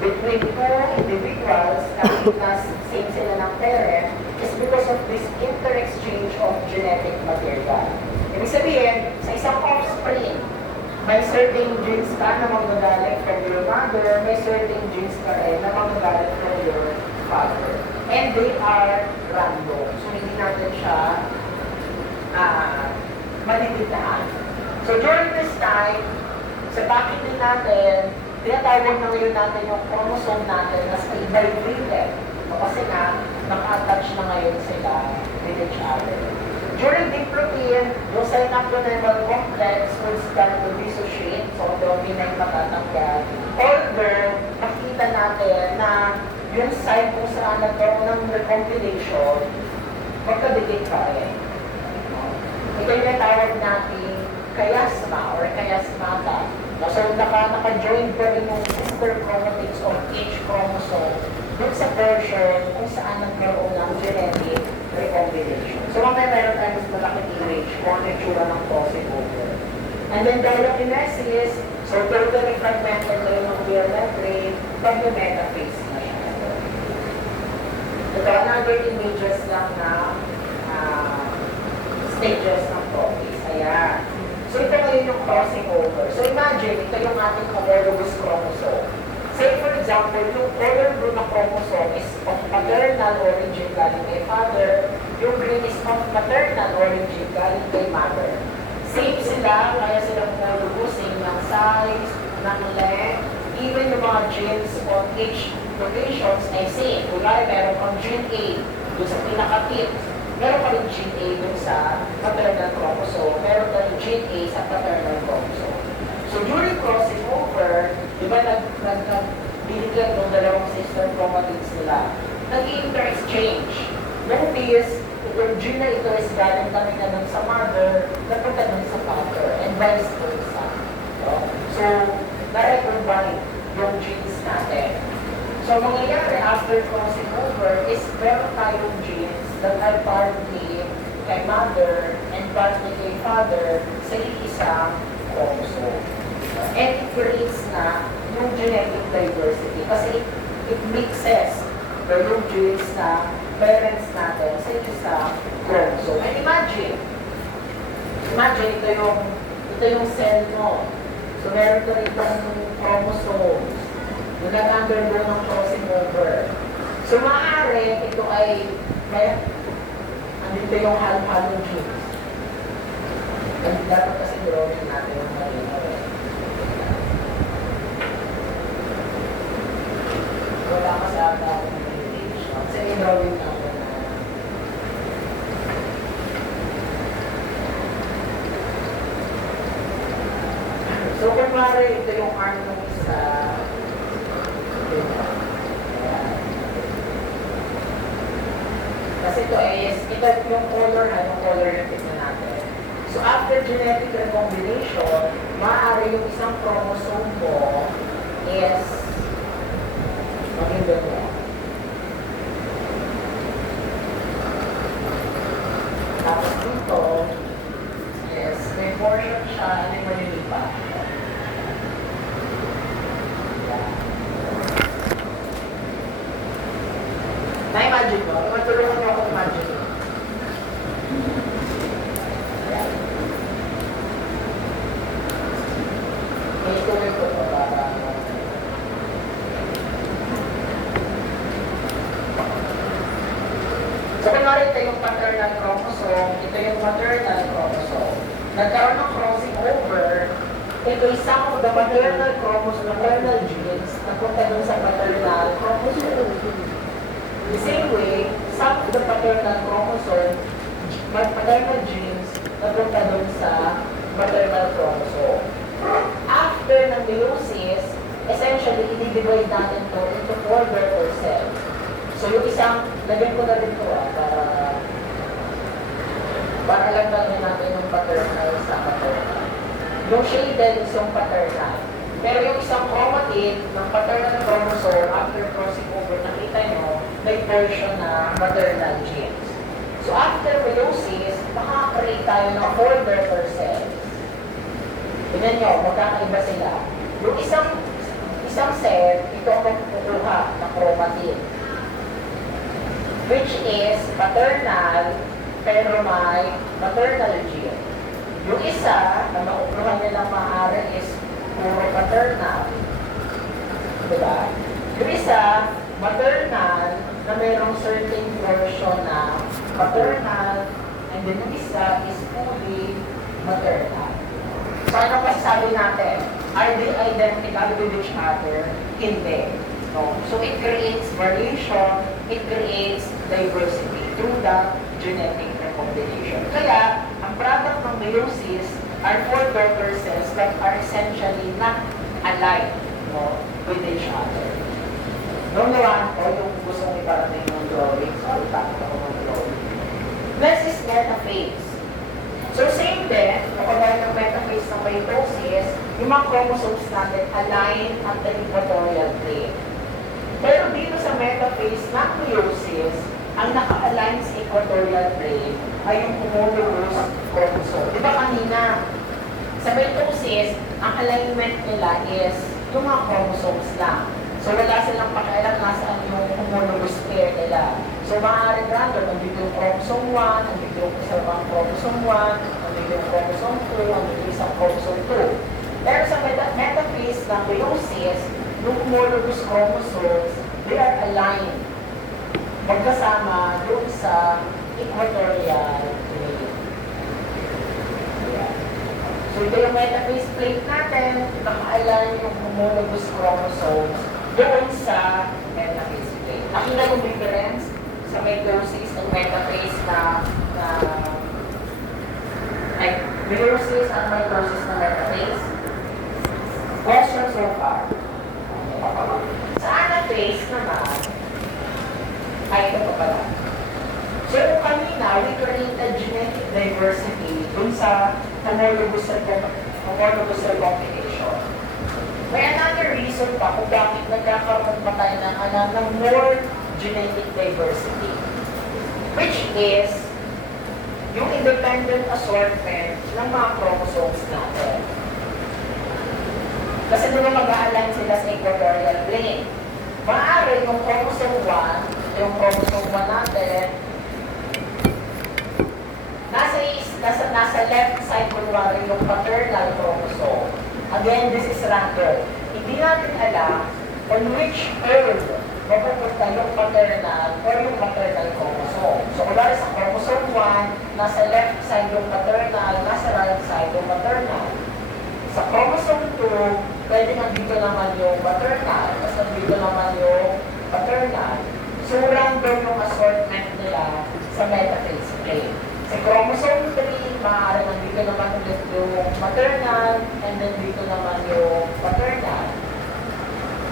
between two individuals kahit na same sila ng parent is because of this inter-exchange of genetic material. Ibig sabihin, sa isang offspring, may certain genes ka na magagalit from your mother, may certain genes ka rin na magagalit from your father. And they are random. So, hindi natin siya malilitaan. So, during this time, sa bakit din natin, tinatawag na ngayon natin yung chromosome natin na stabilized. Kasi nga, naka-attach na ngayon sila with each other. During diploine, yung synaptonemal complex sex would start to dissociate, so dominant na yung matatanggal. Older, nakita natin na yung site kung saan nagkaroon ng recombination, magkadikit pa rin. Ito yung natawag natin chiasma or chiasmata. So, naka-join pa rin yung sister chromatids of each chromosome dun sa portion kung saan nagkaroon ng genetic recombination. So, mamaya meron tayo mas malaking image kung ano yung tsura ng crossover. And then, diakinesis, so totally fragmented na yung nuclear membrane, pag may metaphase na siya. Ito, another images lang na stages ng prophase. Ayan. So, ito ngayon yung crossing over. So, imagine, ito yung ating homologous chromosome. Say, for example, yung color blue na chromosome is of paternal origin galing kay father, yung green is of maternal origin galing kay mother. Same sila, kaya sila homologous, same ng size, ng length, even yung mga genes on each locations ay same. Kaya meron kang gene A doon sa pinaka-tip, meron pa rin gene A dun sa maternal chromosome, meron pa rin gene A sa paternal chromosome. So during crossing over, di ba binigyan ng dalawang sister chromatids nila, nag-inter-exchange. Notice, yung gene na ito is galing kami na nun sa mother, napunta nun sa father, and vice versa. So, na-recombine yung genes natin. So, mangyayari after crossing over is meron tayong genes that are partly kay mother and partly kay father sa isang chromosome. And it creates na yung genetic diversity kasi it mixes yung genes na parents natin sa isang chromosome. And imagine ito yung cell mo. So, meron ko rin itong chromosomes. Yung nag-undergo ng crossing over. So, maaari, ito ay, andito yung halong genes. Dapat kasi drawing natin yung malinaw. Wala ka sa ata akong meditation. Kasi i-drawing natin na. So, kung maaari, ito yung arm ng isa. Kasi ito yung color yung tignan natin. So after genetic recombination, maaari yung isang chromosome mo is maging ganyan. Tapos dito is may portion siya na malilipat. Na-imagine mo? Matulungan mo ako imagine. May tuloy ko ito para so, kunwari ito yung paternal chromosome, ito yung maternal chromosome. Nagkaroon ng crossing over, ito isang of the maternal chromosome, maternal genes, napunta dun sa paternal chromosome. The same way, some of the paternal chromosome, paternal genes, napunta dun sa maternal chromosome. After ng meiosis, essentially, i-divide natin to into 4 daughter cells. So yung isang, lagyan ko na rin ito para lang natin yung paternal sa maternal. Yung shaded is yung paternal. Pero yung isang chromatid ng paternal chromosome after crossing over, nakita nyo, may version na maternal genes. So after meiosis, makaka-create tayo ng 4 daughter cells. Tignan nyo, magkakaiba sila. Yung isang cell, ito ang magkukuha ng chromatid, which is paternal, pero may maternal gene. Yung isa, na makukuha nilang maaari is puro paternal. Diba? Yung isa, maternal, na mayroong certain version na paternal, and then yung isa is fully maternal. So, ano pa sabi natin? Are they identical with each other? Hindi. No? So, it creates variation, it creates diversity through the genetic recombination. Kaya, ang product ng meiosis, are four daughter cells that are essentially not alike, no, with each other. Number one, yung gusto mong iparating ng drawing. Sorry, bakit ako ng drawing? Next is metaphase. So same din, kapag ng metaphase ng mitosis, yung mga chromosomes natin align at the equatorial plane. Pero dito sa metaphase ng meiosis, ang naka-align sa equatorial plane ay yung homologous chromosome. Di ba kanina, sa mitosis, ang alignment nila is yung mga chromosomes lang. So wala silang pakialam nasaan yung homologous pair nila. So maaaring random, nandito yung chromosome 1, nandito yung isang chromosome 1, nandito yung chromosome 2, nandito yung isang chromosome 2. Pero sa metaphase ng meiosis, yung homologous chromosomes, they are aligned magkasama doon sa equatorial plane. Yeah. So ito yung metaphase plate natin, naka-align yung homologous chromosomes doon sa metaphase plate. Nakita yung difference sa mitosis and metaphase na like meiosis and mitosis na metaphase. Question so far. Sa anaphase naman, ay ito pa pala. So yung kanina, we created genetic diversity dun sa homologous cell combination. May another reason pa kung bakit nagkakaroon pa tayo ng more genetic diversity, which is yung independent assortment ng mga chromosomes natin. Kasi doon mag-a-align sila sa equatorial plane. Maaari yung chromosome 1, yung chromosome 1 natin, nasa left side kunwari yung paternal chromosome. Again, this is random. Hindi natin alam on which pair mapupunta yung paternal or yung maternal chromosome. So, kunwari sa chromosome 1, nasa left side yung paternal, nasa right side yung maternal. Sa chromosome 2, pwede nandito naman yung maternal, tapos nandito naman yung paternal. So, random yung assortment nila sa metaphase plane. Sa chromosome 3, maaari nandito naman ulit yung maternal, and then dito naman yung paternal.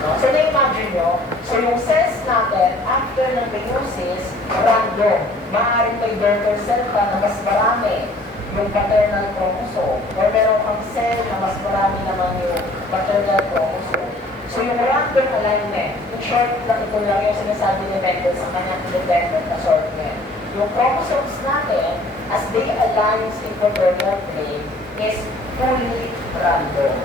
No? So, na-imagine nyo, so yung cells natin, after ng meiosis, random. Maaari may daughter cell pa na mas marami yung paternal chromosome, or meron kang cell na mas marami naman yung paternal chromosome. So yung random alignment, in short, ito lang yung sinasabi ni Mendel sa kanyang independent assortment. Yung chromosomes natin, as they align sa equatorial plane, is fully random.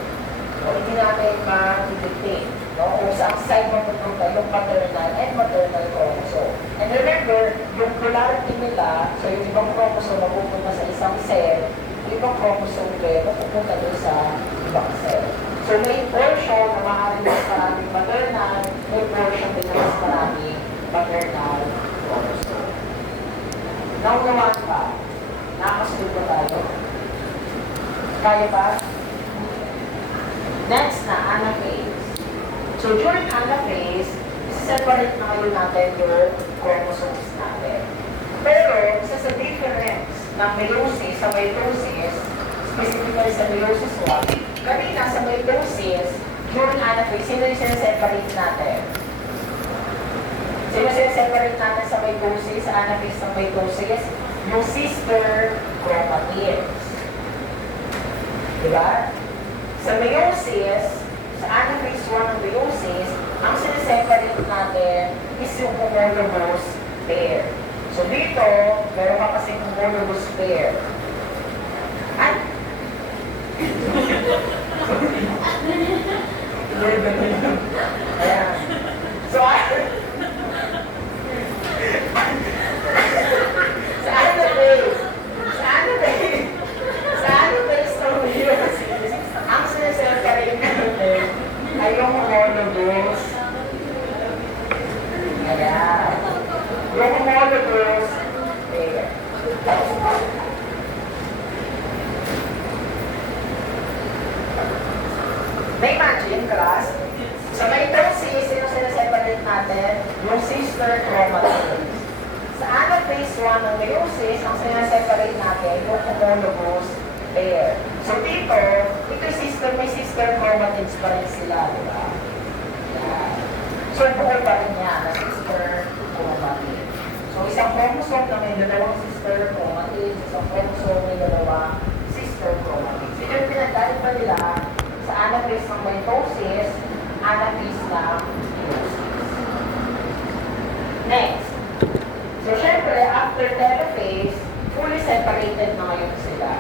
So hindi natin ma-dictate, no? Kung saan side mapupunta yung paternal and maternal chromosome. And remember, yung polarity nila, so yung ibang chromosome mapupunta sa isang cell, yung ibang chromosome din mapupunta doon sa ibang cell. So may portion na maaaring mas maraming maternal, may portion din na mas maraming maternal chromosome. Naunawaan pa, nakakasunod ba tayo? Kaya ba? Next na, anaphase. So during anaphase, separate na kayo natin yung chromosomes natin. Pero, isa sa difference ng meiosis sa mitosis, specifically sa meiosis 1, kanina sa mitosis, during anaphase, sino yung sineseparate natin? Sino sineseparate natin sa mitosis, sa anaphase ng mitosis? Yung sister chromatids. Diba? Sa meiosis, sa anaphase 1 ng meiosis, ang sineseparate natin is yung homologous pair. So dito, meron ka kasing homologous pair. At ayan. So, sa anaphase ng meiosis, ang sineseparate natin ay yung homologous. Ayan. Yung homologous pair. Na-imagine, class, sa mitosis, sino sineseparate natin? Yung sister chromatids. Sa anaphase 1 ng meiosis, ang sineseparate natin yung homologous pair. So sister chromatids pa rin sila, di ba? Yan. So, buhay pa rin yan na sister chromatid. So, isang chromosome na may dalawang sister chromatids, isang chromosome may dalawang sister chromatids. So, yung pinagdali pa nila sa anaphase ng mitosis, anaphase ng meiosis. Next. So, syempre, after telophase, fully separated na ngayon sila.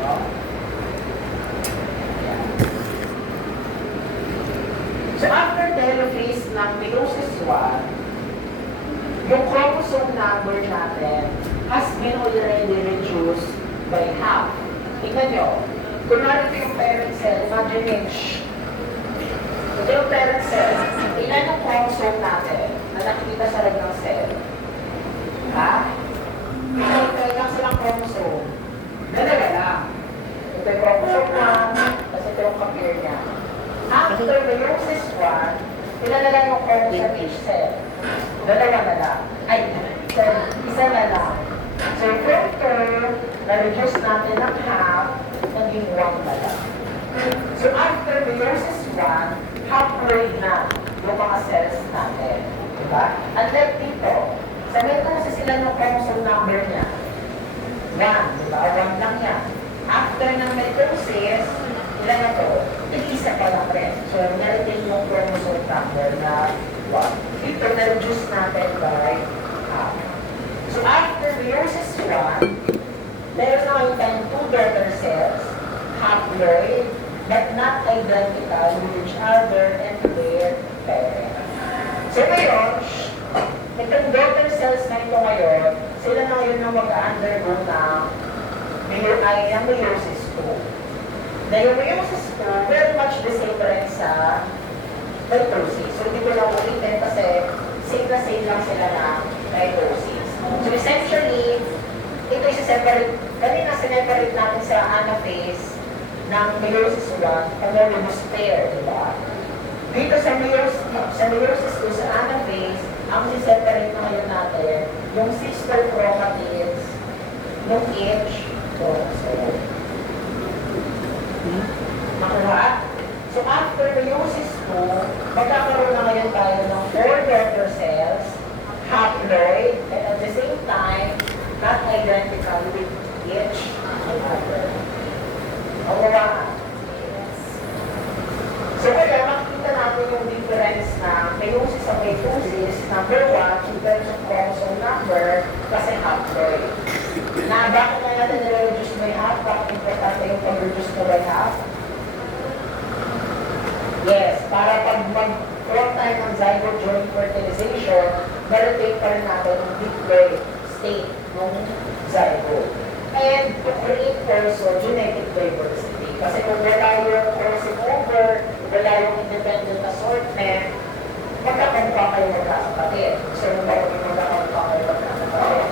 No? Ayan. So, after telophase ng meiosis 1, yung chromosome number natin has been already reduced by half. Tingnan nyo. Kunwari ito yung parent cell. Imagine ito yung parent cell. Ilan yung chromosome natin na nakikita sa loob ng cell? Ha? Ito lang silang chromosome. Dalawa lang. Ito yung chromosome 1, kasi ito yung compare niya. After meiosis 1, ilan na lang yung chromosome each cell? Dalawa na lang. Ay, isa na lang. So, from term, na-reduce natin ng half, naging 1 na lang. So, after meiosis 1, haploid na yung mga cells natin. Diba? Unlike dito, sabihin ko kasi sila ng chromosome number niya. 1, diba? 1 lang yan. After ng mitosis, ilan na to? Tig-isa pa lang rin. So, na-retain yung chromosome number na 1. Dito, na-reduce natin by half. So, after meiosis 1, meron na kayo tayong 2 daughter cells, haploid, but not identical with each other and their parent. So ngayon, itong daughter cells na ito ngayon, sila na ngayon na mag-undergo ng meiosis 2. Na yung meiosis 2, very much the same rin sa mitosis. So hindi ko lang ulitin kasi same na same lang sila na mitosis. So essentially, ito isa-separate, kanina sineparate natin sa anaphase ng meiosis 1, homologous pair, di ba? Dito sa meiosis 2, sa anaphase, ang siseparate na ngayon natin, yung sister chromatids ng each chromosome. Nakuha? So after meiosis 2, magkakaroon na ngayon tayo ng 4 daughter cells, haploid, and at the same time, not identical with each other. Nakuha? So kaya makikita natin yung difference na meiosis sa mitosis, number 1, in terms of chromosome number, kasi haploid. Na bakit na natin nire-reduce by half? Bakit importante yung pag-reduce na by half? Yes, para pag mag-form tayo ng zygote during fertilization, ma-retain pa rin natin yung diploid state ng zygote. And to create also genetic diversity. Kasi kung wala yung crossing over, wala yung independent assortment, magkakaroon pa kayo magkakapatid. So, yung magkakaroon pa kayo magkakapatid.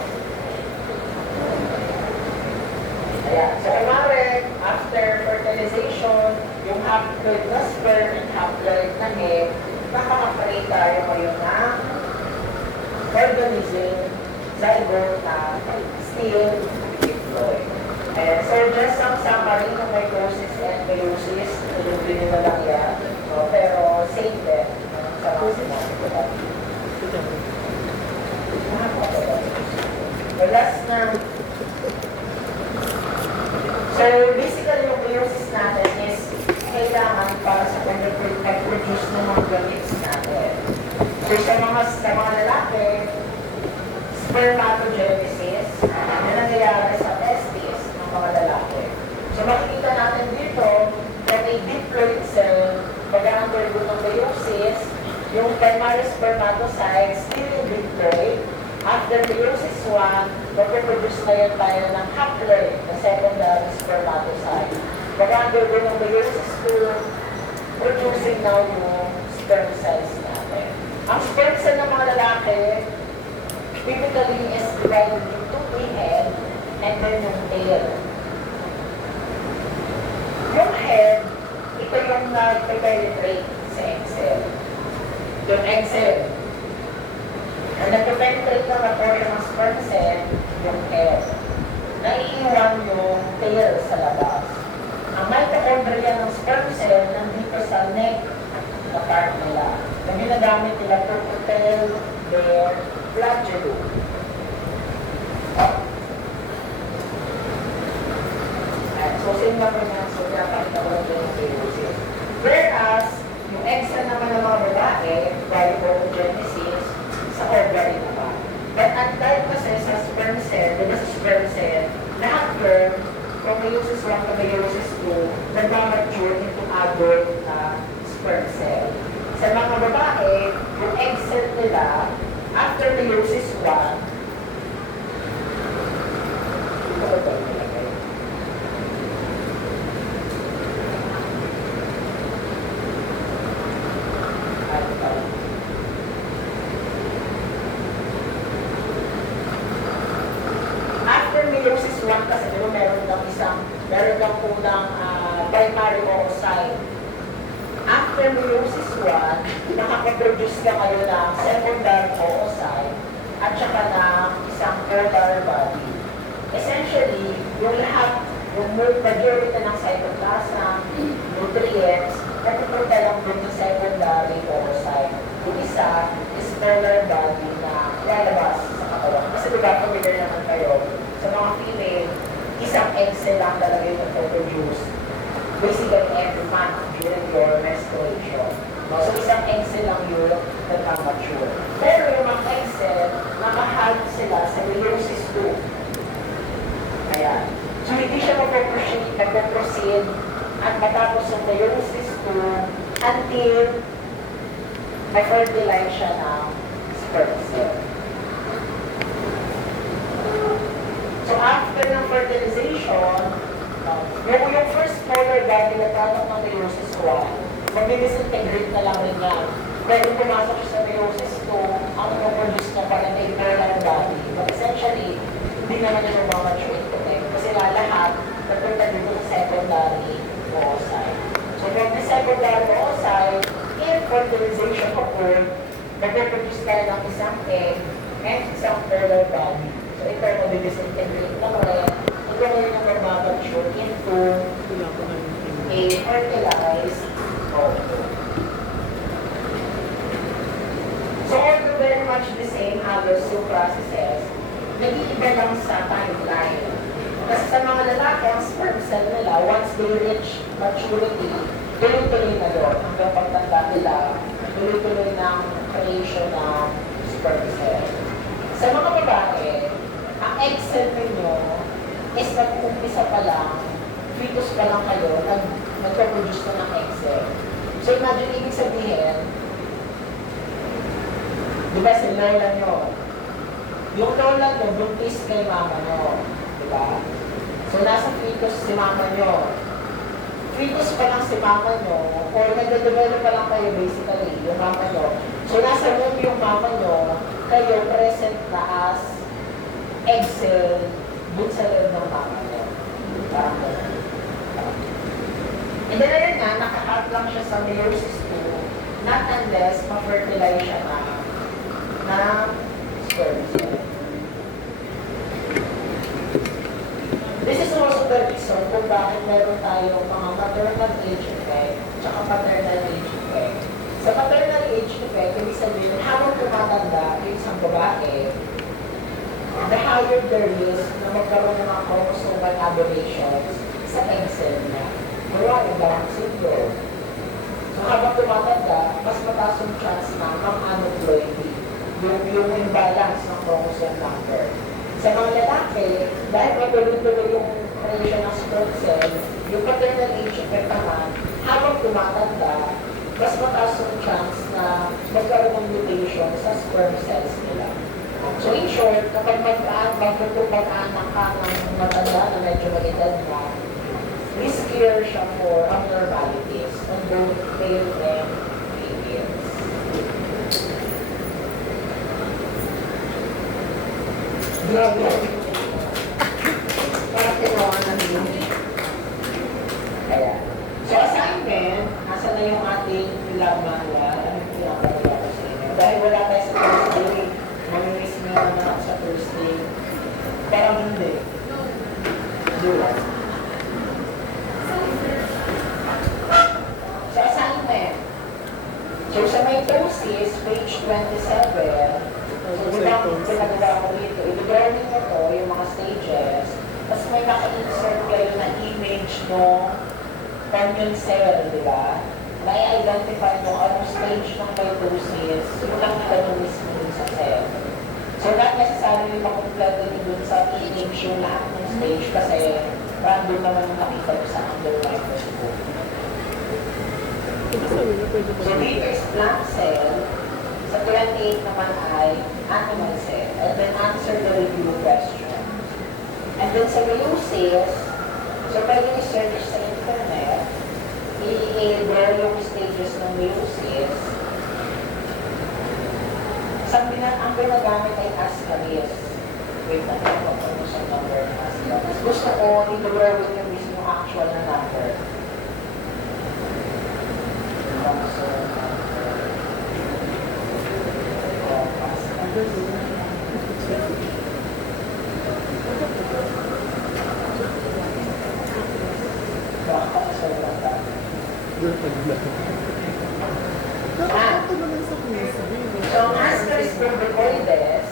Ayan. So, kumari, after fertilization, yung haploid na sperm and haploid na egg, nakaka-create tayo ngayon ng organism, zygote na still diploid. And so, just some summary ng mitosis and meiosis, ilubin nyo na lang yan. So, pero same din sa mga sinabi ko natin. The last na. So, basically, yung meiosis natin is kailangan para sa pag-produce ng mga gametes natin. So, sa mga lalaki, spermatogenesis, na nangyayari sa testis ng mga lalaki. So, makikita natin dito na may diploid cell, pag-undergo ng meiosis, yung primary spermatocytes still diploid. After meiosis 1, mag-produce na yun tayo ng haploid, na secondary spermatocyte. Pag-undergo ng meiosis 2, producing now yung sperm cells natin. Ang sperm cell ng mga lalaki, typically is divided into the head and then yung tail. Yung head, ito yung nag-penetrate sa egg cell. Yung egg cell. Ang nag-penetrate ng portion ng sperm cell, yung head. Naiiwan yung tail sa labas. Ang mitochondria ng part nila. Na ginagamit nila to propel their flagellum. So, same na po na. So, pinapakita ko lang din yung meiosis. Whereas, yung extra naman ng mga babae, dahil oogenesis, sa ovary naman. But dahil kasi sa sperm cell, diba sa sperm cell, na-affirm from meiosis 1 to meiosis 2, nagmamature into adult sperm cell. Sa mga babae, yung egg cell nila, after meiosis 1, ito ba ito nilagay? After meiosis 1 kasi diba meron kang unang primary oocyte. After meiosis 1, nakakaproduce ka kayo ng secondary oocyte at saka ng isang polar body. Essentially, yung lahat, yung majority ng cytoplasm, nutrients, napupunta lang dun sa secondary oocyte. Yung isa is polar body na lalabas sa katawan. Kasi diba, familiar naman kayo, sa mga female, isang egg cell lang talaga yung nagpo-produce. Basically, every month during your menstruation. No? So, isang egg cell lang yun nagmamature. Pero yung mga egg cell, nakahag sila sa meiosis 2. Ayan. So, hindi siya magpo-proceed at matapos sa meiosis 2 until ma-fertilize siya ng sperm cell. So, after ng fertilization, yung first polar body na product ng meiosis 1, mag-disintegrate na lang rin yan. Pwede pumasok siya sa meiosis 2, ang produce na parang may polar body. But essentially, hindi naman yung mamature ito kasi lahat napunta dito sa secondary oocyte. So, from the secondary oocyte, in fertilization occurred, mag-produce tayo ng isang egg and isang polar body. So, ito yung mag-disintegrate na rin. Ito rin yung mag-mature into a fertilized ovule. So, although very much the same halos yung processes, nag-iiba lang sa timeline. Kasi sa mga lalaki, ang sperm cell nila, once they reach maturity, tuloy-tuloy na doon. Hanggang pagtanda nila, tuloy-tuloy ng creation ng sperm cell. Sa mga babae, ang egg cell ninyo is nag-umpisa pa lang, fetus pa lang kayo, nag-produce na ng egg cell. So imagine, ibig sabihin, di ba si lola nyo? Yung lola nyo, buntis kay mama nyo. Di ba? So nasa fetus si mama nyo. Fetus pa lang si mama nyo, or nag-develop pa lang kayo basically, yung mama nyo. So nasa womb yung mama nyo, kayo present na as egg cell dun sa loob ng mama nyo. Parang gano'n. And then ayun nga, naka-out lang siya sa meiosis 2, not unless ma-fertilize siya na sperm cell. This is also the reason kung bakit meron tayong mga maternal age effect at paternal age effect. Sa maternal age effect, ibig sabihin, habang tumatanda yung isang babae, the higher the risk na magkaroon ng mga chromosomal aberrations sa egg cell niya. Kaya yung Down syndrome. So habang tumatanda, mas mataas yung chance na mang-aneuploidy, yung imbalance ng chromosome number. Sa mga lalaki, dahil matuloy-tuloy yung creation ng sperm cell, yung paternal age effect naman, habang tumatanda, mas mataas yung chance na magkaroon ng mutation sa sperm cells nila. So in short, kapag magpapag-anak ka ng matanda na medyo mag-edad na, riskier siya for abnormalities on both male and females. Grabe. Parang kinuha na din. Kaya. So assignment, nasa na yung ating lab manual, anong pinapagawa ko sa inyo. Dahil wala tayo sa Thursday, mamimiss nyo naman ako sa Thursday. Parang hindi. Dulas. So assignment. 27, so pinagawa ko dito, i-drawing mo to, yung mga stages, tapos may naka-insert kayo na image ng onion cell, di ba? May identify mo anong stage ng mitosis, yung nakita nyo mismo dun sa cell. So not necessarily makumpleto din dun sa image yung lahat ng stage kasi random naman yung nakita nyo sa under microscope. So dito is plant cell, sa 28 naman ay animal cell, and then answer the review question. And then sa meiosis, so pwede i-search sa internet, i-draw yung stages ng meiosis. Ang ginagamit ay ascaris. Wait na ito, kung sa number ng ascaris. Gusto ko, i-draw yung mismo actual na number. So, ascaris pubricoides,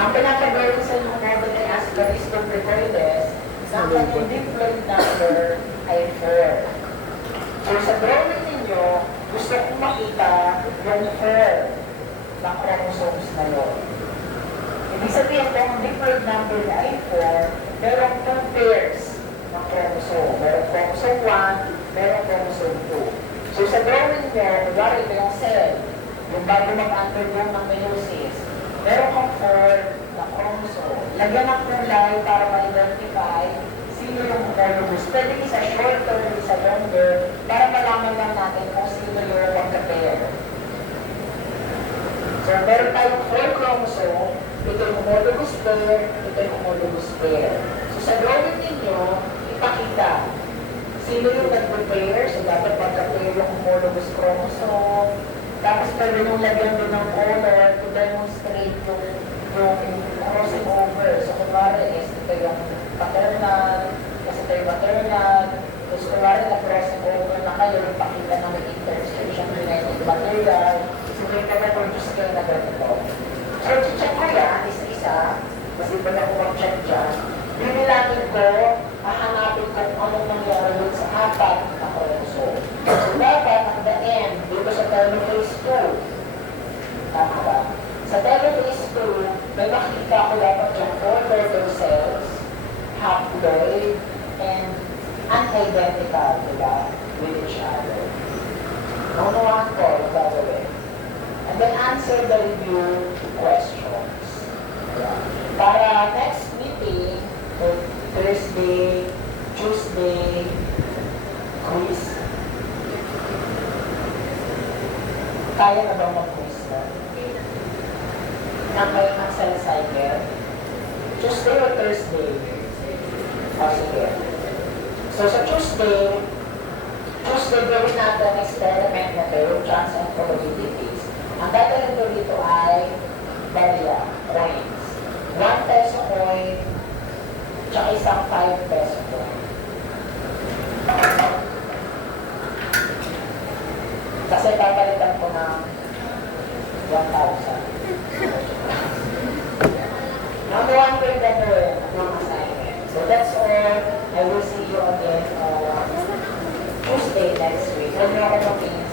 ang pinapagawin sa mga model ay ascaris pubricoides, ang kanyang diploid number ay 4. So, sa drawing ninyo, gusto kong makita yung 4 ng chromosomes na yun. Ibig sabihin ko, ang diploid number na ay 4, merong 2 pairs ng chromosome. Merong chromosome 1, merong chromosome 2. So sa drawing nyo, magari ito yung cell, yung bago mag-undergo ng meiosis, meron kang 4 na chromosome. Lagyan ng kulay para ma-identify sino yung homologous. Pwede isa shorter, isa longer, para malaman lang natin kung sino yung magka-pair. So meron tayong 4 chromosome, ito yung homologous pair, ito yung homologous pair. So sa drawing ninyo, ipakita sino yung nag-prepare, so dapat magka-pair yung homologous chromosome. Tapos pwede nung lagyan doon ng color to demonstrate yung crossing over. So kunwari is ito yung paternal, kasi ito yung maternal. Tapos kunwari na crossing over na kayo, ipakita na may interstitial genetic material. So may ka-reproduce kayo na ganito. So check ko yan, isa-isa, kasi pag ako mag-check dyan, binilangin ko, hahanapin ko kung anong nangyari dun sa 4 na chromosome. So dapat, at the end, dito sa telophase 2, tama ba? Sa telophase 2, may makikita ko dapat yung 4 fertile cells, haploid, and unidentical, diba? With each other. Naunawaan ko, yung gagawin. And then answer the review questions. Para next meeting, Thursday, Tuesday, quiz. Kaya na ba mag-quiz na? Nang may cell cycle? Tuesday or Thursday? O sige. So sa Tuesday gawin natin experiment na pero chance and probabilities. Ang dadalhin ko dito ay barya, coins. 1 peso coin, tsaka isang 5 peso coin. Kasi papalitan ko ng 1,000. Number 1 ko yung gagawin ng assignment. So that's all. I will see you again on Tuesday next week. Huwag niyo ako mag-ins.